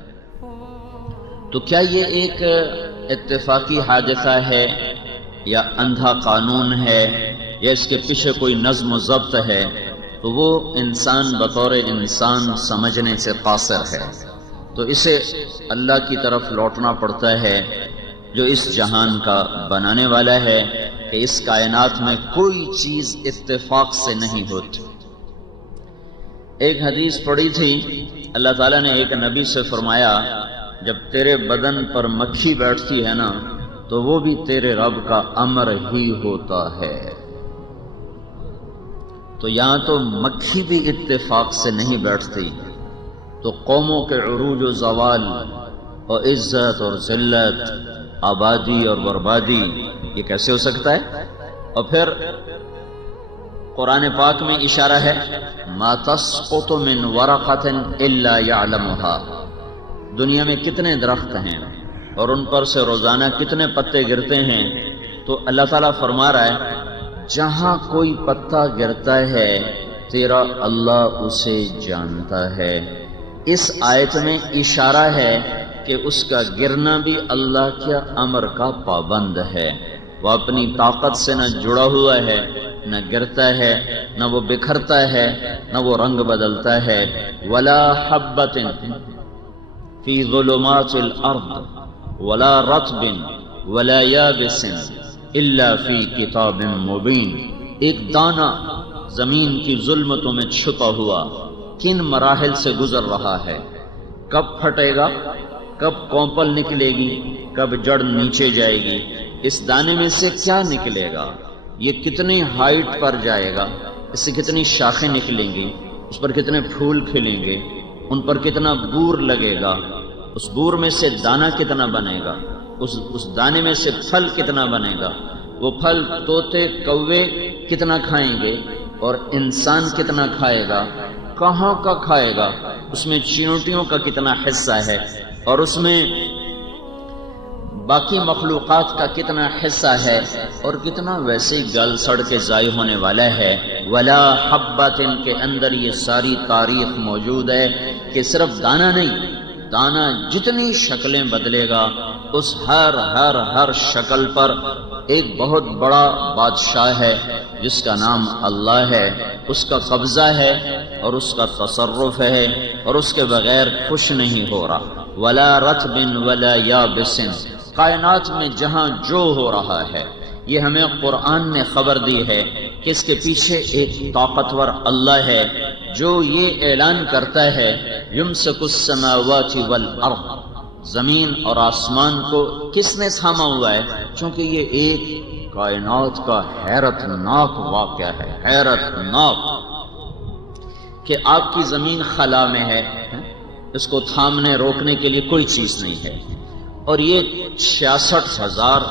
تو کیا یہ ایک اتفاقی حادثہ ہے یا اندھا قانون ہے یا اس کے پیچھے کوئی نظم و ضبط ہے؟ تو وہ انسان بطور انسان سمجھنے سے قاصر ہے، تو اسے اللہ کی طرف لوٹنا پڑتا ہے جو اس جہان کا بنانے والا ہے، کہ اس کائنات میں کوئی چیز اتفاق سے نہیں ہوتی۔ ایک حدیث پڑھی تھی، اللہ تعالیٰ نے ایک نبی سے فرمایا جب تیرے بدن پر مکھی بیٹھتی ہے نا تو وہ بھی تیرے رب کا امر ہی ہوتا ہے۔ تو یہاں تو مکھی بھی اتفاق سے نہیں بیٹھتی، تو قوموں کے عروج و زوال اور عزت اور ذلت، آبادی اور بربادی، یہ کیسے ہو سکتا ہے؟ اور پھر قرآن پاک میں اشارہ ہے ما تسقط من ورقۃ الا يعلمها، دنیا میں کتنے درخت ہیں اور ان پر سے روزانہ کتنے پتے گرتے ہیں، تو اللہ تعالیٰ فرما رہا ہے جہاں کوئی پتا گرتا ہے تیرا اللہ اسے جانتا ہے۔ اس آیت میں اشارہ ہے کہ اس کا گرنا بھی اللہ کے امر کا پابند ہے، وہ اپنی طاقت سے نہ جڑا ہوا ہے، نہ گرتا ہے، نہ وہ بکھرتا ہے، نہ وہ رنگ بدلتا ہے۔ ولا حبۃ فی ظلمات الارض ولا رطب ولا یابس الا فی کتاب مبین، ایک دانہ زمین کی ظلمتوں میں چھپا ہوا کن مراحل سے گزر رہا ہے، کب پھٹے گا، کب کونپل نکلے گی، کب جڑ نیچے جائے گی، اس دانے میں سے کیا نکلے گا، یہ کتنی ہائٹ پر جائے گا، اس سے کتنی شاخیں نکلیں گی، اس پر کتنے پھول کھلیں گے، ان پر کتنا بور لگے گا، اس بور میں سے دانہ کتنا بنے گا، اس دانے میں سے پھل کتنا بنے گا، وہ پھل طوطے کوے کتنا کھائیں گے اور انسان کتنا کھائے گا، کہاں کا کھائے گا، اس میں چیونٹیوں کا کتنا حصہ ہے اور اس میں باقی مخلوقات کا کتنا حصہ ہے اور کتنا ویسے ہی گل سڑ کے ضائع ہونے والا ہے۔ ولا حبۃ کے اندر یہ ساری تاریخ موجود ہے کہ صرف دانہ نہیں، دانہ جتنی شکلیں بدلے گا اس ہر شکل پر ایک بہت بڑا بادشاہ ہے جس کا نام اللہ ہے، اس کا قبضہ ہے اور اس کا تصرف ہے اور اس کے بغیر کچھ نہیں ہو رہا۔ ولا رطب ولا یابس، کائنات میں جہاں جو ہو رہا ہے یہ ہمیں قرآن نے خبر دی ہے کہ اس کے پیچھے ایک طاقتور اللہ ہے جو یہ اعلان کرتا ہے یمسک السماوات والارض، زمین اور آسمان کو کس نے تھاما ہوا ہے؟ چونکہ یہ ایک کائنات کا حیرت ناک واقعہ ہے، حیرت ناک کہ آپ کی زمین خلا میں ہے، اس کو تھامنے روکنے کے لیے کوئی چیز نہیں ہے، اور یہ 66,000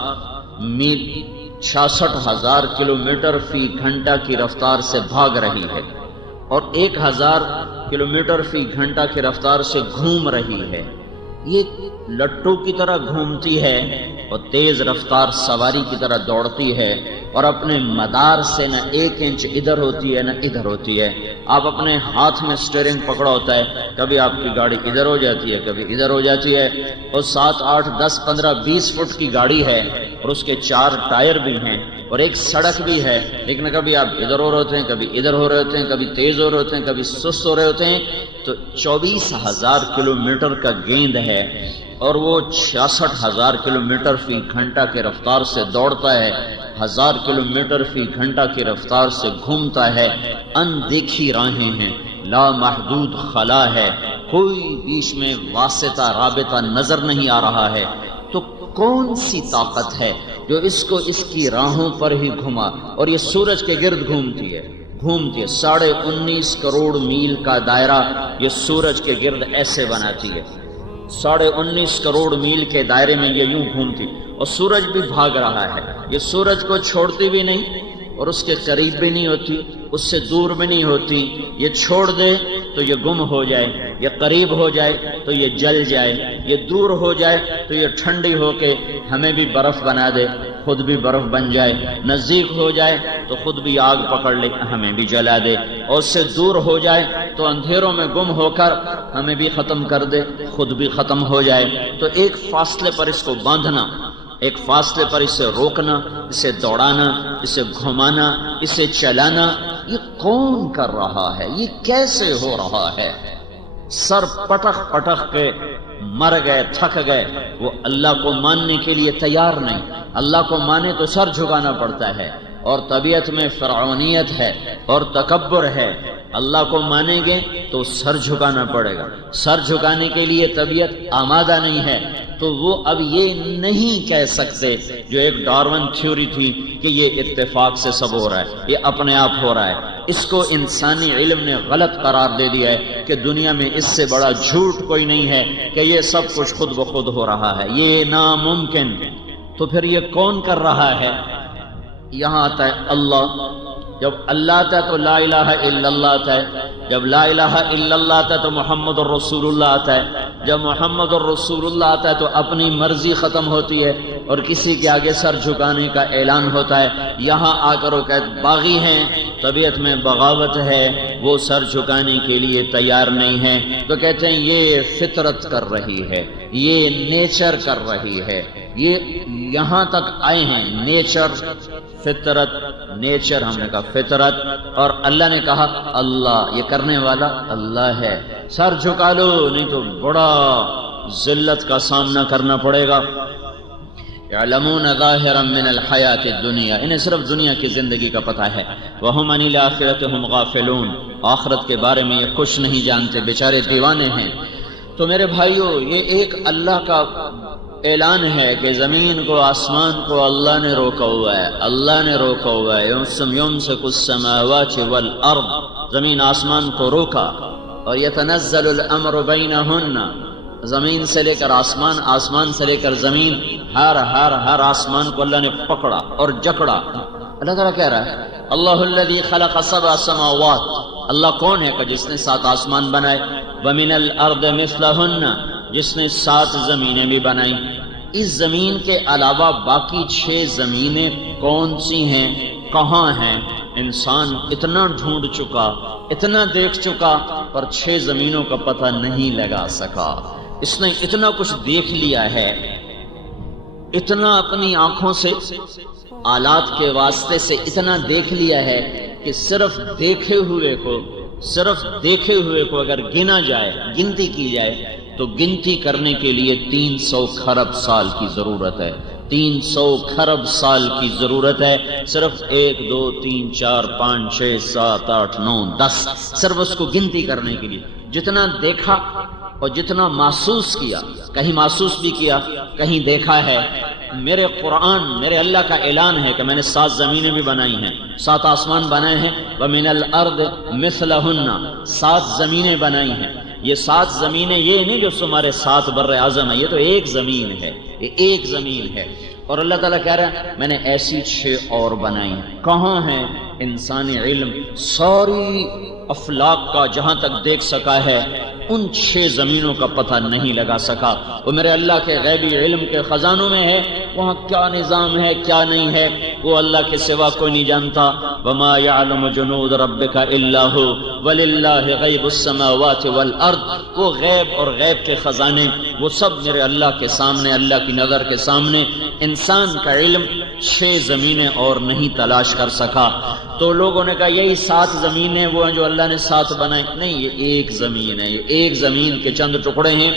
میل 66,000 کلومیٹر فی گھنٹہ کی رفتار سے بھاگ رہی ہے اور 1,000 کلومیٹر فی گھنٹہ کی رفتار سے گھوم رہی ہے۔ یہ لٹو کی طرح گھومتی ہے اور تیز رفتار سواری کی طرح دوڑتی ہے اور اپنے مدار سے نہ 1 انچ ادھر ہوتی ہے نہ ادھر ہوتی ہے۔ آپ اپنے ہاتھ میں سٹیئرنگ پکڑا ہوتا ہے، کبھی آپ کی گاڑی ادھر ہو جاتی ہے کبھی ادھر ہو جاتی ہے، اور 7، 8، 10، 15، 20 فٹ کی گاڑی ہے اور اس کے 4 ٹائر بھی ہیں اور ایک سڑک بھی ہے، لیکن کبھی آپ ادھر ہو رہے ہوتے ہیں کبھی ادھر ہو رہے ہوتے ہیں، کبھی تیز ہو رہے ہوتے ہیں کبھی سست ہو رہے ہوتے ہیں۔ تو 24,000 کلومیٹر کا گیند ہے اور وہ 66,000 کلومیٹر فی گھنٹہ کی رفتار سے دوڑتا ہے، 1000 کلومیٹر فی گھنٹہ کی رفتار سے گھومتا ہے، اندیکھی راہیں ہیں، لامحدود خلا ہے، کوئی بیچ میں واسطہ رابطہ نظر نہیں آ رہا ہے۔ تو کون سی طاقت ہے جو اس کو اس کی راہوں پر ہی گھما؟ اور یہ سورج کے گرد گھومتی ہے 19.5 کروڑ میل کا دائرہ یہ سورج کے گرد ایسے بناتی ہے، 19.5 کروڑ میل کے دائرے میں یہ یوں گھومتی، اور سورج بھی بھاگ رہا ہے، یہ سورج کو چھوڑتی بھی نہیں اور اس کے قریب بھی نہیں ہوتی، اس سے دور بھی نہیں ہوتی، یہ چھوڑ دے تو یہ گم ہو جائے، یہ قریب ہو جائے تو یہ جل جائے، یہ دور ہو جائے تو یہ ٹھنڈی ہو کے ہمیں بھی برف بنا دے، خود بھی برف بن جائے، نزدیک ہو جائے تو خود بھی آگ پکڑ لے ہمیں بھی جلا دے، اور اس سے دور ہو جائے تو اندھیروں میں گم ہو کر ہمیں بھی ختم کر دے، خود بھی ختم ہو جائے۔ تو ایک فاصلے پر اس کو باندھنا، ایک فاصلے پر اسے روکنا، اسے دوڑانا، اسے گھمانا، اسے چلانا، یہ کون کر رہا ہے؟ یہ کیسے ہو رہا ہے؟ سر پٹخ پٹخ کے مر گئے، تھک گئے، وہ اللہ کو ماننے کے لیے تیار نہیں۔ اللہ کو مانے تو سر جھکانا پڑتا ہے، اور طبیعت میں فرعونیت ہے اور تکبر ہے۔ اللہ کو مانیں گے تو سر جھکانا پڑے گا، سر جھکانے کے لیے طبیعت آمادہ نہیں ہے، تو وہ اب یہ نہیں کہہ سکتے جو ایک ڈارون تھیوری تھی کہ یہ اتفاق سے سب ہو رہا ہے، یہ اپنے آپ ہو رہا ہے۔ اس کو انسانی علم نے غلط قرار دے دیا ہے کہ دنیا میں اس سے بڑا جھوٹ کوئی نہیں ہے کہ یہ سب کچھ خود بخود ہو رہا ہے، یہ ناممکن۔ تو پھر یہ کون کر رہا ہے؟ یہاں آتا ہے اللہ۔ جب اللہ آتا ہے تو لا الہ الا اللہ آتا ہے، جب لا الہ الا اللہ آتا ہے تو محمد الرسول اللہ آتا ہے، جب محمد الرسول اللہ آتا ہے تو اپنی مرضی ختم ہوتی ہے اور کسی کے آگے سر جھکانے کا اعلان ہوتا ہے۔ یہاں آ کر وہ کہتے باغی ہیں، طبیعت میں بغاوت ہے، وہ سر جھکانے کے لیے تیار نہیں ہے، تو کہتے ہیں یہ فطرت کر رہی ہے، یہ نیچر کر رہی ہے، یہ یہاں تک آئے ہیں، نیچر فطرت، نیچر ہم نے کہا فطرت، اور اللہ نے کہا اللہ، یہ کرنے والا اللہ ہے۔ سر جھکا لو نہیں تو بڑا ذلت کا سامنا کرنا پڑے گا۔ یعلمون ظاہرا من الحیات الدنیا، انہیں صرف دنیا کی زندگی کا پتہ ہے، وہم عن الآخرۃ ہم غافلون، آخرت کے بارے میں یہ کچھ نہیں جانتے، بیچارے دیوانے ہیں۔ تو میرے بھائیو، یہ ایک اللہ کا اعلان ہے کہ زمین کو، آسمان کو اللہ نے روکا ہوا ہے، اللہ نے روکا ہوا ہے۔ یمسک السماوات والارض، زمین آسمان کو روکا، اور یتنزل الامر بینہن، زمین سے لے کر آسمان، آسمان سے لے کر زمین، ہر آسمان کو اللہ نے پکڑا اور جکڑا۔ اللہ تعالیٰ کہہ رہا ہے اللہ الذی خلق سبع سماوات، اللہ کون ہے کہ جس نے 7 آسمان بنائے، ومن الارض مثلہن، جس نے 7 زمینیں بھی بنائیں۔ اس زمین کے علاوہ باقی 6 زمینیں کون سی ہیں، کہاں ہیں؟ انسان اتنا ڈھونڈ چکا، اتنا دیکھ چکا، پر 6 زمینوں کا پتہ نہیں لگا سکا۔ اس نے اتنا کچھ دیکھ لیا ہے، اتنا اپنی آنکھوں سے، آلات کے واسطے سے اتنا دیکھ لیا ہے کہ صرف دیکھے ہوئے کو اگر گنا جائے، گنتی کی جائے، تو گنتی کرنے کے لیے 300 کھرب سال کی ضرورت ہے، 300 کھرب سال کی ضرورت ہے، صرف 1 2 3 4 5 6 7 8 9 10، صرف اس کو گنتی کرنے کے لیے۔ جتنا دیکھا اور جتنا محسوس کیا، کہیں محسوس بھی کیا، کہیں دیکھا ہے۔ میرے قرآن، میرے اللہ کا اعلان ہے کہ میں نے 7 زمینیں بھی بنائی ہیں، 7 آسمان بنائے ہیں، وَمِنَ الْأَرْضِ مِثْلَهُنَّ، 7 زمینیں بنائی ہیں۔ یہ 7 زمینیں یہ نہیں جو تمہارے 7 بر اعظم ہے، یہ تو ایک زمین ہے، یہ ایک زمین ہے۔ اور اللہ تعالیٰ کہہ رہا ہے میں نے ایسی 6 اور بنائی ہیں۔ کہاں ہیں؟ انسانی علم ساری افلاک کا جہاں تک دیکھ سکا ہے، ان 6 زمینوں کا پتہ نہیں لگا سکا۔ وہ میرے اللہ کے غیبی علم کے خزانوں میں ہے، وہاں کیا نظام ہے کیا نہیں ہے وہ اللہ کے سوا کوئی نہیں جانتا۔ وما يعلم جنود ربك الا هو وللہ غیب السماوات والارض، وہ غیب اور غیب کے خزانے وہ سب میرے اللہ کے سامنے، اللہ کی نظر کے سامنے۔ انسان کا علم 6 زمینیں اور نہیں تلاش کر سکا۔ تو لوگوں نے کہا یہی 7 زمینیں وہ ہیں جو اللہ نے 7 بنائیں، نہیں، یہ ایک زمین ہے، یہ ایک زمین کے چند ٹکڑے ہیں،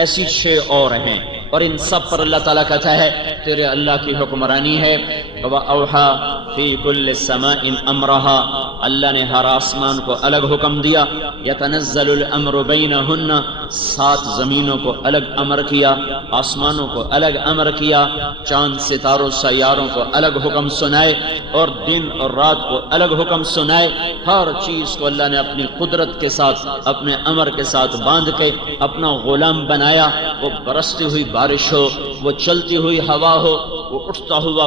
ایسی 6 اور ہیں، اور ان سب پر اللہ تعالیٰ کہتا ہے تیرے اللہ کی حکمرانی ہے۔ وَأَوْحَى فِي كُلِّ سَمَاءٍ أَمْرَهَا، اللہ نے ہر آسمان کو الگ حکم دیا۔ يَتَنَزَّلُ الْأَمْرُ بَيْنَهُنَّ، 7 زمینوں کو الگ امر کیا، آسمانوں کو الگ امر کیا، چاند ستاروں سیاروں کو الگ حکم سنائے، اور دن اور رات کو الگ حکم سنائے۔ ہر چیز کو اللہ نے اپنی قدرت کے ساتھ، اپنے امر کے ساتھ باندھ کے اپنا غلام بنایا۔ وہ برستی ہوئی بارش ہو، وہ چلتی ہوئی ہوا ہو، وہ اٹھتا ہوا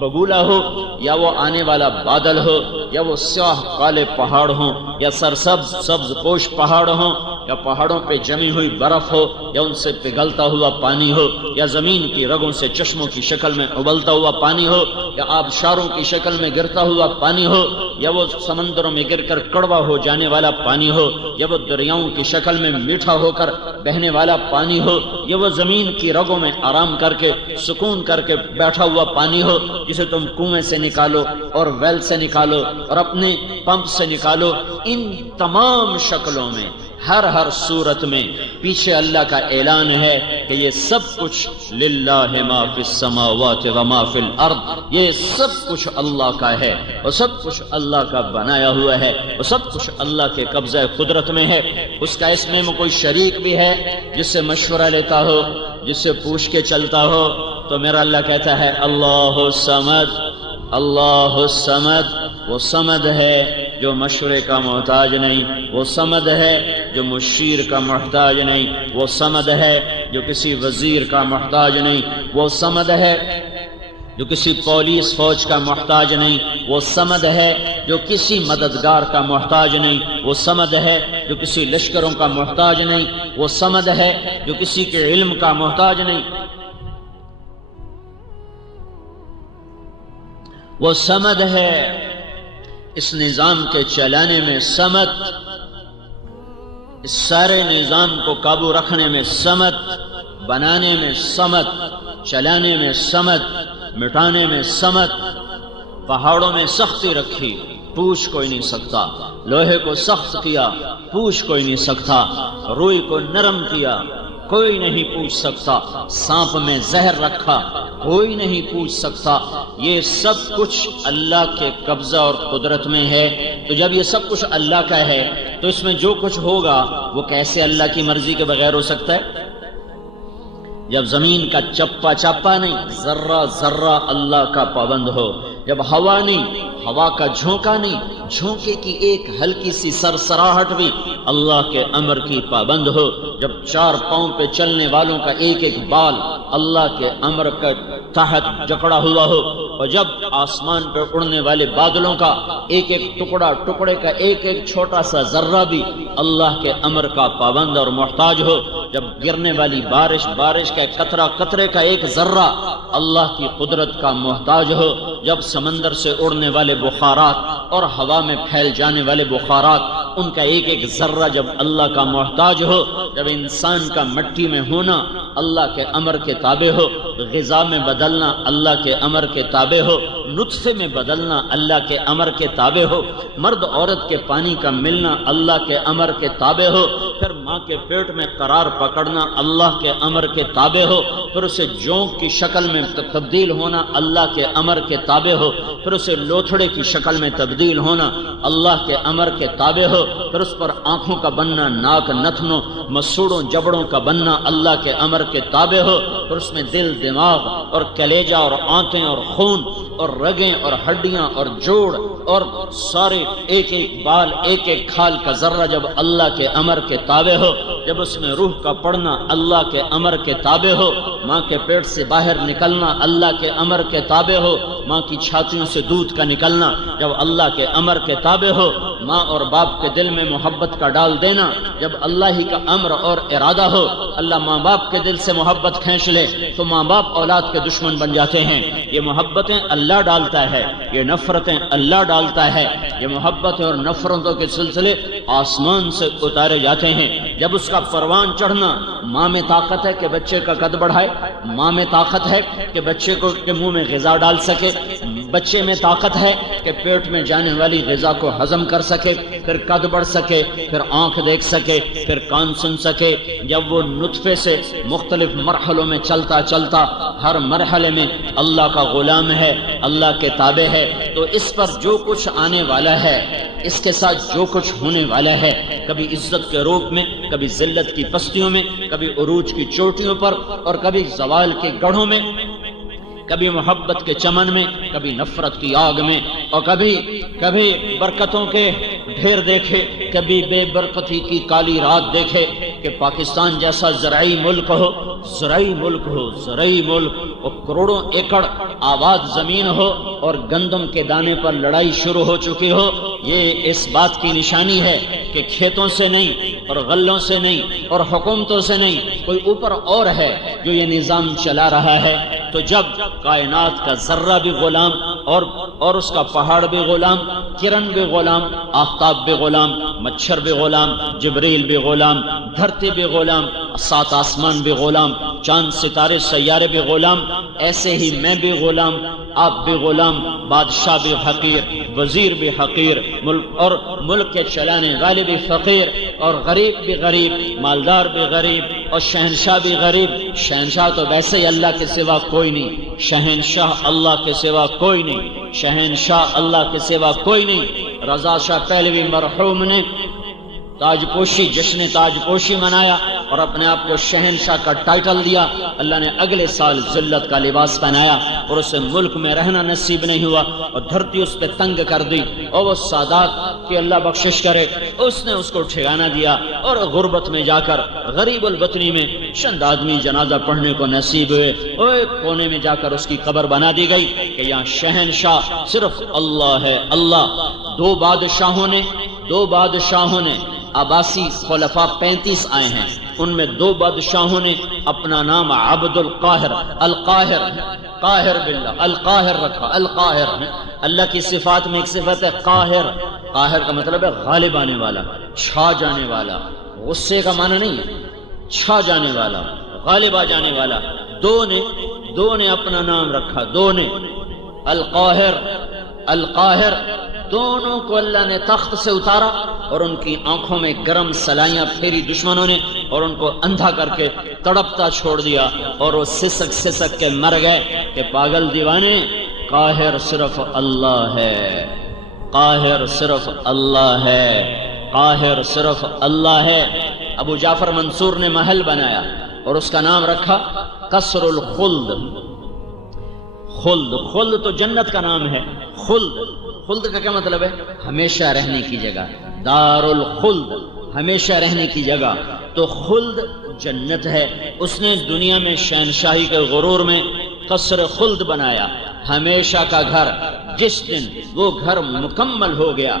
بگولا ہو، یا وہ آنے والا بادل ہو، یا وہ سیاہ کالے پہاڑ ہوں، یا سرسبز سبز پوش پہاڑ ہوں، یا پہاڑوں پہ جمی ہوئی برف ہو، یا ان سے پگھلتا ہوا پانی ہو، یا زمین کی رگوں سے چشموں کی شکل میں ابلتا ہوا پانی ہو، یا آبشاروں کی شکل میں گرتا ہوا پانی ہو، یا وہ سمندروں میں گر کر کڑوا ہو جانے والا پانی ہو، یا وہ دریاؤں کی شکل میں میٹھا ہو کر بہنے والا پانی ہو، یا وہ زمین کی رگوں میں آرام کر کے سکون کر کے بیٹھا ہوا پانی ہو، جسے تم کنویں سے نکالو اور ویل سے نکالو اور اپنے پمپ سے نکالو، ان تمام شکلوں میں ہر صورت میں پیچھے اللہ کا اعلان ہے کہ یہ سب کچھ للہ ما فی السماوات و ما فی الارض، یہ سب کچھ اللہ کا ہے، اور سب کچھ اللہ کا بنایا ہوا ہے، اور سب کچھ اللہ کے قبضہ قدرت میں ہے۔ اس کا اس میں کوئی شریک بھی ہے جس سے مشورہ لیتا ہو، جس سے پوچھ کے چلتا ہو، تو میرا اللہ کہتا ہے اللہ الصمد، اللہ الصمد، وہ صمد ہے جو مشورے کا محتاج نہیں، وہ صمد ہے جو مشیر کا محتاج نہیں، وہ صمد ہے جو کسی وزیر کا محتاج نہیں، وہ صمد ہے جو کسی پولیس فوج کا محتاج نہیں، وہ صمد ہے جو کسی مددگار کا محتاج نہیں، وہ صمد ہے جو کسی لشکروں کا محتاج نہیں، وہ صمد ہے جو کسی کے علم کا محتاج نہیں، وہ صمد ہے اس نظام کے چلانے میں صمد، اس سارے نظام کو قابو رکھنے میں صمد، بنانے میں صمد، چلانے میں صمد، مٹانے میں صمد۔ پہاڑوں میں سختی رکھی، پوچھ کوئی نہیں سکتا، لوہے کو سخت کیا، پوچھ کوئی نہیں سکتا، روئی کو نرم کیا، کوئی نہیں پوچھ سکتا، سانپ میں زہر رکھا، کوئی نہیں پوچھ سکتا۔ یہ سب کچھ اللہ کے قبضہ اور قدرت میں ہے۔ تو جب یہ سب کچھ اللہ کا ہے تو اس میں جو کچھ ہوگا وہ کیسے اللہ کی مرضی کے بغیر ہو سکتا ہے؟ جب زمین کا چپا چاپا نہیں، ذرہ ذرہ اللہ کا پابند ہو، جب ہوا نہیں، ہوا کا جھونکا نہیں، جھونکے کی ایک ہلکی سی سرسراہٹ بھی اللہ کے امر کی پابند ہو، جب چار پاؤں پہ چلنے والوں کا ایک ایک بال اللہ کے امر کے تحت جکڑا ہوا ہو، اور جب آسمان پہ اڑنے والے بادلوں کا ایک ایک ٹکڑا، ٹکڑے کا ایک ایک چھوٹا سا ذرہ بھی اللہ کے امر کا پابند اور محتاج ہو، جب گرنے والی بارش، بارش کا قطرہ، قطرے کا ایک ذرہ اللہ کی قدرت کا محتاج ہو، جب سمندر سے اڑنے والے بخارات اور ہوا میں پھیل جانے والے بخارات، ان کا ایک ایک ذرہ جب اللہ کا محتاج ہو، جب انسان کا مٹی میں ہونا اللہ کے امر کے تابع ہو، غذا میں بدلنا اللہ کے امر کے تابع ہو، نطفے میں بدلنا اللہ کے امر کے تابع ہو، مرد عورت کے پانی کا ملنا اللہ کے امر کے تابع ہو، پھر ماں کے پیٹ میں قرار پکڑنا اللہ کے امر کے تابع ہو، پھر اسے جونک کی شکل میں تبدیل ہونا اللہ کے امر کے تابع ہو، پھر اسے لوتھڑے کی شکل میں تبدیل ہونا اللہ کے امر کے تابع ہو، پھر اس پر آنکھوں کا بننا، ناک، نتنوں، مسوڑوں، جبڑوں کا بننا اللہ کے امر کے تابع ہو، پھر اس میں دل، دماغ اور کلیجہ اور آنتیں اور خون اور رگیں اور ہڈیاں اور جوڑ اور سارے ایک ایک بال، ایک ایک کھال کا ذرہ جب اللہ کے امر کے تابع ہو، جب اس میں روح کا پڑنا اللہ کے امر کے تابع ہو، ماں کے پیٹ سے باہر نکلنا اللہ کے امر کے تابع ہو، ماں کی چھاتیوں سے دودھ کا نکلنا جب اللہ کے امر کے تابع ہو، ماں اور باپ کے دل میں محبت کا ڈال دینا جب اللہ ہی کا امر اور ارادہ ہو۔ اللہ ماں باپ کے دل سے محبت کھینچ لے تو ماں باپ اولاد کے دشمن بن جاتے ہیں۔ یہ محبتیں اللہ ڈالتا ہے، یہ نفرتیں اللہ ڈالتا ہے، یہ محبتیں اور نفرتوں کے سلسلے آسمان سے اتارے جاتے ہیں۔ جب اس کا پروان چڑھنا، ماں میں طاقت ہے کہ بچے کا قد بڑھائے، ماں میں طاقت ہے کہ بچے کو کے منہ میں غذا ڈال سکے، بچے میں طاقت ہے کہ پیٹ میں جانے والی غذا کو ہضم کر سکے، پھر قد بڑھ سکے، پھر آنکھ دیکھ سکے، پھر کان سن سکے۔ جب وہ نطفے سے مختلف مرحلوں میں چلتا چلتا ہر مرحلے میں اللہ کا غلام ہے، اللہ کے تابع ہے، تو اس پر جو کچھ آنے والا ہے، اس کے ساتھ جو کچھ ہونے والا ہے، کبھی عزت کے روپ میں، کبھی ذلت کی پستیوں میں، کبھی عروج کی چوٹیوں پر اور کبھی زوال کے گڑھوں میں، کبھی محبت کے چمن میں، کبھی نفرت کی آگ میں، اور کبھی برکتوں کے ڈھیر دیکھے، کبھی بے برکتی کی کالی رات دیکھے کہ پاکستان جیسا زرعی ملک ہو، زرعی ملک ہو، زرعی ملک اور کروڑوں ایکڑ آباد زمین ہو اور گندم کے دانے پر لڑائی شروع ہو چکی ہو، یہ اس بات کی نشانی ہے کہ کھیتوں سے نہیں اور غلوں سے نہیں اور حکومتوں سے نہیں، کوئی اوپر اور ہے جو یہ نظام چلا رہا ہے۔ تو جب کائنات کا ذرہ بھی غلام اور اس کا پہاڑ بھی غلام، کرن بھی غلام، آفتاب بھی غلام، مچھر بھی غلام، جبریل بھی غلام، دھرتی بھی غلام، سات آسمان بھی غلام، چاند ستارے سیارے بھی غلام، ایسے ہی میں بھی غلام، آپ بھی غلام، بادشاہ بھی حقیر، وزیر بھی حقیر، ملک کے چلانے والے بھی فقیر، اور غریب بھی غریب، مالدار بھی غریب، اور شہنشاہ بھی غریب۔ شہنشاہ تو ویسے ہی اللہ کے سوا کوئی نہیں، شہنشاہ اللہ کے سوا کوئی نہیں، شہنشاہ اللہ کے سوا کوئی نہیں۔ رضا شاہ پہلوی مرحوم نے تاج پوشی، جشن تاج پوشی منایا اور اپنے آپ کو شہنشاہ کا ٹائٹل دیا۔ اللہ نے اگلے سال ذلت کا لباس پہنایا اور اسے ملک میں رہنا نصیب نہیں ہوا اور دھرتی اس پہ تنگ کر دی، اور وہ سادات کی اللہ بخشش کرے، اس نے اس کو ٹھکانہ دیا اور غربت میں جا کر غریب البطنی میں چند آدمی جنازہ پڑھنے کو نصیب ہوئے، اور ایک کونے میں جا کر اس کی قبر بنا دی گئی کہ یہاں شہنشاہ صرف اللہ ہے، اللہ۔ دو بادشاہوں نے عباسی خلفاء 35 آئے ہیں، ان میں دو بادشاہوں نے اپنا نام عبد القاہر، قاہر باللہ، القاہر رکھا، القاہر۔ اللہ کی صفات میں ایک صفت ہے قاہر، قاہر کا مطلب ہے غالب آنے والا، چھا جانے والا، غصے کا معنی نہیں ہے، چھا جانے والا، غالب آ جانے والا۔ دو نے اپنا نام رکھا، دو نے القاہر، دونوں کو اللہ نے تخت سے اتارا اور ان کی آنکھوں میں گرم سلائیاں پھیری دشمنوں نے اور ان کو اندھا کر کے تڑپتا چھوڑ دیا، اور وہ سسک کے مر گئے کہ پاگل دیوانے، قاہر صرف اللہ ہے، قاہر صرف اللہ ہے، قاہر صرف اللہ ہے۔ ابو جعفر منصور نے محل بنایا اور اس کا نام رکھا قصر الخلد۔ خلد تو جنت کا نام ہے، خلد کا کیا مطلب ہے؟ ہمیشہ رہنے کی جگہ، دار الخلد، ہمیشہ رہنے کی جگہ۔ تو خلد جنت ہے، اس نے دنیا میں شہنشاہی کے غرور میں قصر خلد بنایا، ہمیشہ کا گھر۔ جس دن وہ گھر مکمل ہو گیا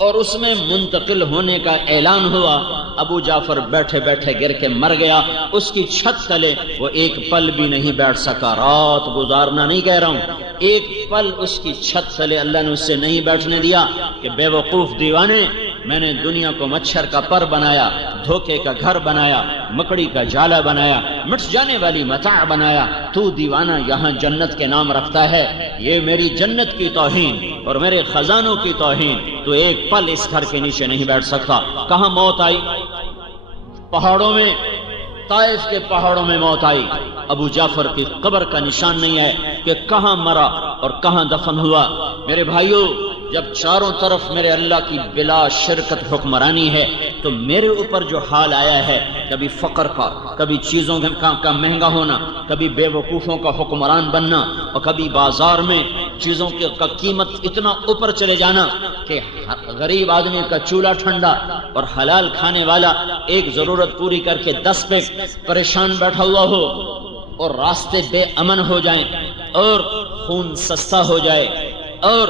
اور اس میں منتقل ہونے کا اعلان ہوا، ابو جعفر بیٹھے بیٹھے گر کے مر گیا۔ اس کی چھت تلے وہ ایک پل بھی نہیں بیٹھ سکا، رات گزارنا نہیں کہہ رہا ہوں، ایک پل اس کی چھت تلے اللہ نے اس سے نہیں بیٹھنے دیا کہ بے وقوف دیوانے، میں نے دنیا کو مچھر کا پر بنایا، دھوکے کا گھر بنایا، مکڑی کا جالا بنایا، مٹ جانے والی متاع بنایا، تو دیوانہ یہاں جنت کے نام رکھتا ہے؟ یہ میری جنت کی توہین اور میرے خزانوں کی توہین، تو ایک پل اس گھر کے نیچے نہیں بیٹھ سکتا۔ کہاں موت آئی؟ پہاڑوں میں، طائف کے پہاڑوں میں موت آئی۔ ابو جعفر کی قبر کا نشان نہیں ہے کہ کہاں مرا اور کہاں دفن ہوا۔ میرے بھائیو، جب چاروں طرف میرے اللہ کی بلا شرکت حکمرانی ہے تو میرے اوپر جو حال آیا ہے، کبھی فقر کا، کبھی چیزوں کا مہنگا ہونا، کبھی بے وقوفوں کا حکمران بننا، اور کبھی بازار میں چیزوں کا قیمت اتنا اوپر چلے جانا کہ غریب آدمی کا چولہا ٹھنڈا اور حلال کھانے والا ایک ضرورت پوری کر کے 10 پہ پریشان بیٹھا ہوا ہو، اور راستے بے امن ہو جائیں، اور خون سستا ہو جائے، اور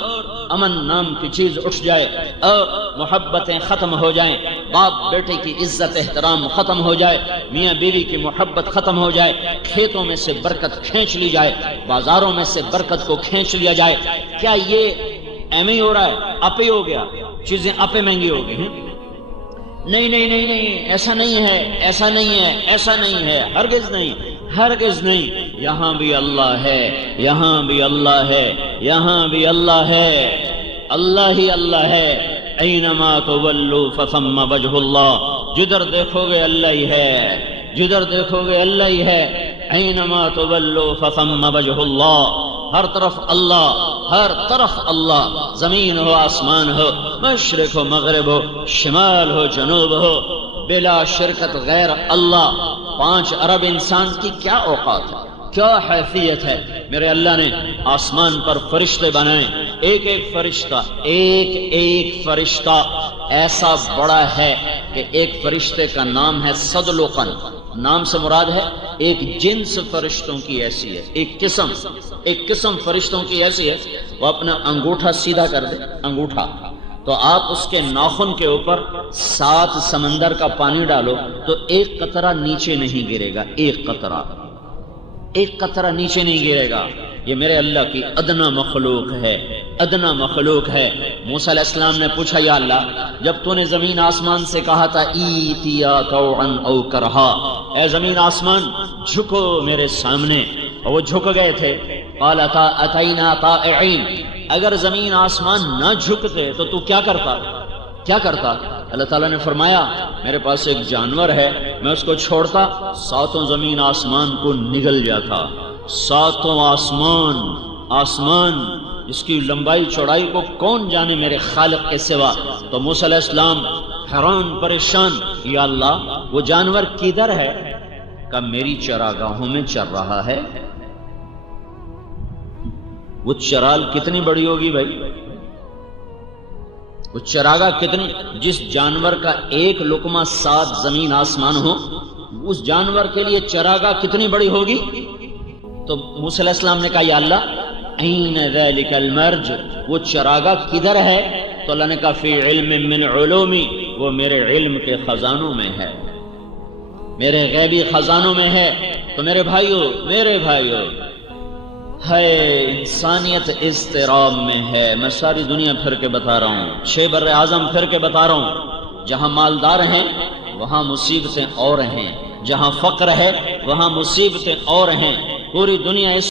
امن نام کی چیز اٹھ جائے، اور محبتیں ختم ہو جائیں، باپ بیٹے کی عزت احترام ختم ہو جائے، میاں بیوی کی محبت ختم ہو جائے، کھیتوں میں سے برکت کھینچ لی جائے، بازاروں میں سے برکت کو کھینچ لیا جائے۔ کیا یہ ایم ہی ہو رہا ہے؟ اپے ہو گیا، چیزیں اپے مہنگی ہو گئی ہیں؟ نہیں نہیں نہیں نہیں، ایسا نہیں ہے، ایسا نہیں ہے، ایسا نہیں ہے، ہرگز نہیں، ہرگز نہیں۔ یہاں بھی اللہ ہے، یہاں بھی اللہ ہے، یہاں بھی اللہ ہے، اللہ ہی اللہ ہے۔ اینما تولوا فثم وجہ اللہ، جدھر دیکھو گے اللہ ہی ہے، جدھر دیکھو گے اللہ ہی ہے۔ اینما تولوا فثم وجہ اللہ، ہر طرف اللہ، ہر طرف اللہ، زمین ہو آسمان ہو، مشرق ہو مغرب ہو، شمال ہو جنوب ہو، بلا شرکت غیر اللہ۔ 5 ارب انسان کی کیا اوقات ہے، کیا حیثیت ہے؟ میرے اللہ نے آسمان پر فرشتے بنائے، ایک ایک فرشتہ ایسا بڑا ہے کہ ایک فرشتے کا نام ہے صدلقن۔ نام سے مراد ہے ایک جنس فرشتوں کی ایسی ہے، ایک قسم فرشتوں کی ایسی ہے، وہ اپنا انگوٹھا سیدھا کر دے، انگوٹھا، تو آپ اس کے ناخن کے اوپر 7 سمندر کا پانی ڈالو تو ایک قطرہ نیچے نہیں گرے گا، ایک قطرہ نیچے نہیں گرے گا۔ یہ میرے اللہ کی ادنا مخلوق ہے، ادنا مخلوق ہے۔ موسیٰ علیہ السلام نے پوچھا یا اللہ، جب تو نے زمین آسمان سے کہا تھا ایتیا طوعا او کرہا، اے زمین آسمان جھکو میرے سامنے، اور وہ جھک گئے تھے، قال اتینا طائعین، اگر زمین آسمان نہ جھکتے تو کیا کرتا؟ اللہ تعالیٰ نے فرمایا میرے پاس ایک جانور ہے، میں اس کو چھوڑتا 7 زمین آسمان کو نگل جاتا، 7 آسمان جس کی لمبائی چوڑائی کو کون جانے میرے خالق کے سوا۔ تو موسیٰ علیہ السلام حیران پریشان، یا اللہ وہ جانور کدھر ہے؟ کہ میری چراگاہوں میں چر رہا ہے۔ وہ چرال کتنی بڑی ہوگی بھائی؟ وہ چراگاہ کتنی، جس جانور کا ایک لقمہ 7 زمین آسمان ہو، اس جانور کے لیے چراگاہ کتنی بڑی ہوگی؟ تو موسیٰ علیہ السلام نے کہا یا اللہ این ذلک المرج، وہ چراگاہ کدھر ہے؟ تو اللہ نے کہا فی علم من علومی، وہ میرے علم کے خزانوں میں ہے، میرے غیبی خزانوں میں ہے۔ تو میرے بھائیو ہے انسانیت اضطراب میں ہے۔ میں ساری دنیا پھر کے بتا رہا ہوں، 6 بر اعظم پھر کے بتا رہا ہوں، جہاں مالدار ہیں وہاں مصیبتیں اور ہیں، جہاں فقر ہے وہاں مصیبتیں اور ہیں۔ پوری دنیا اس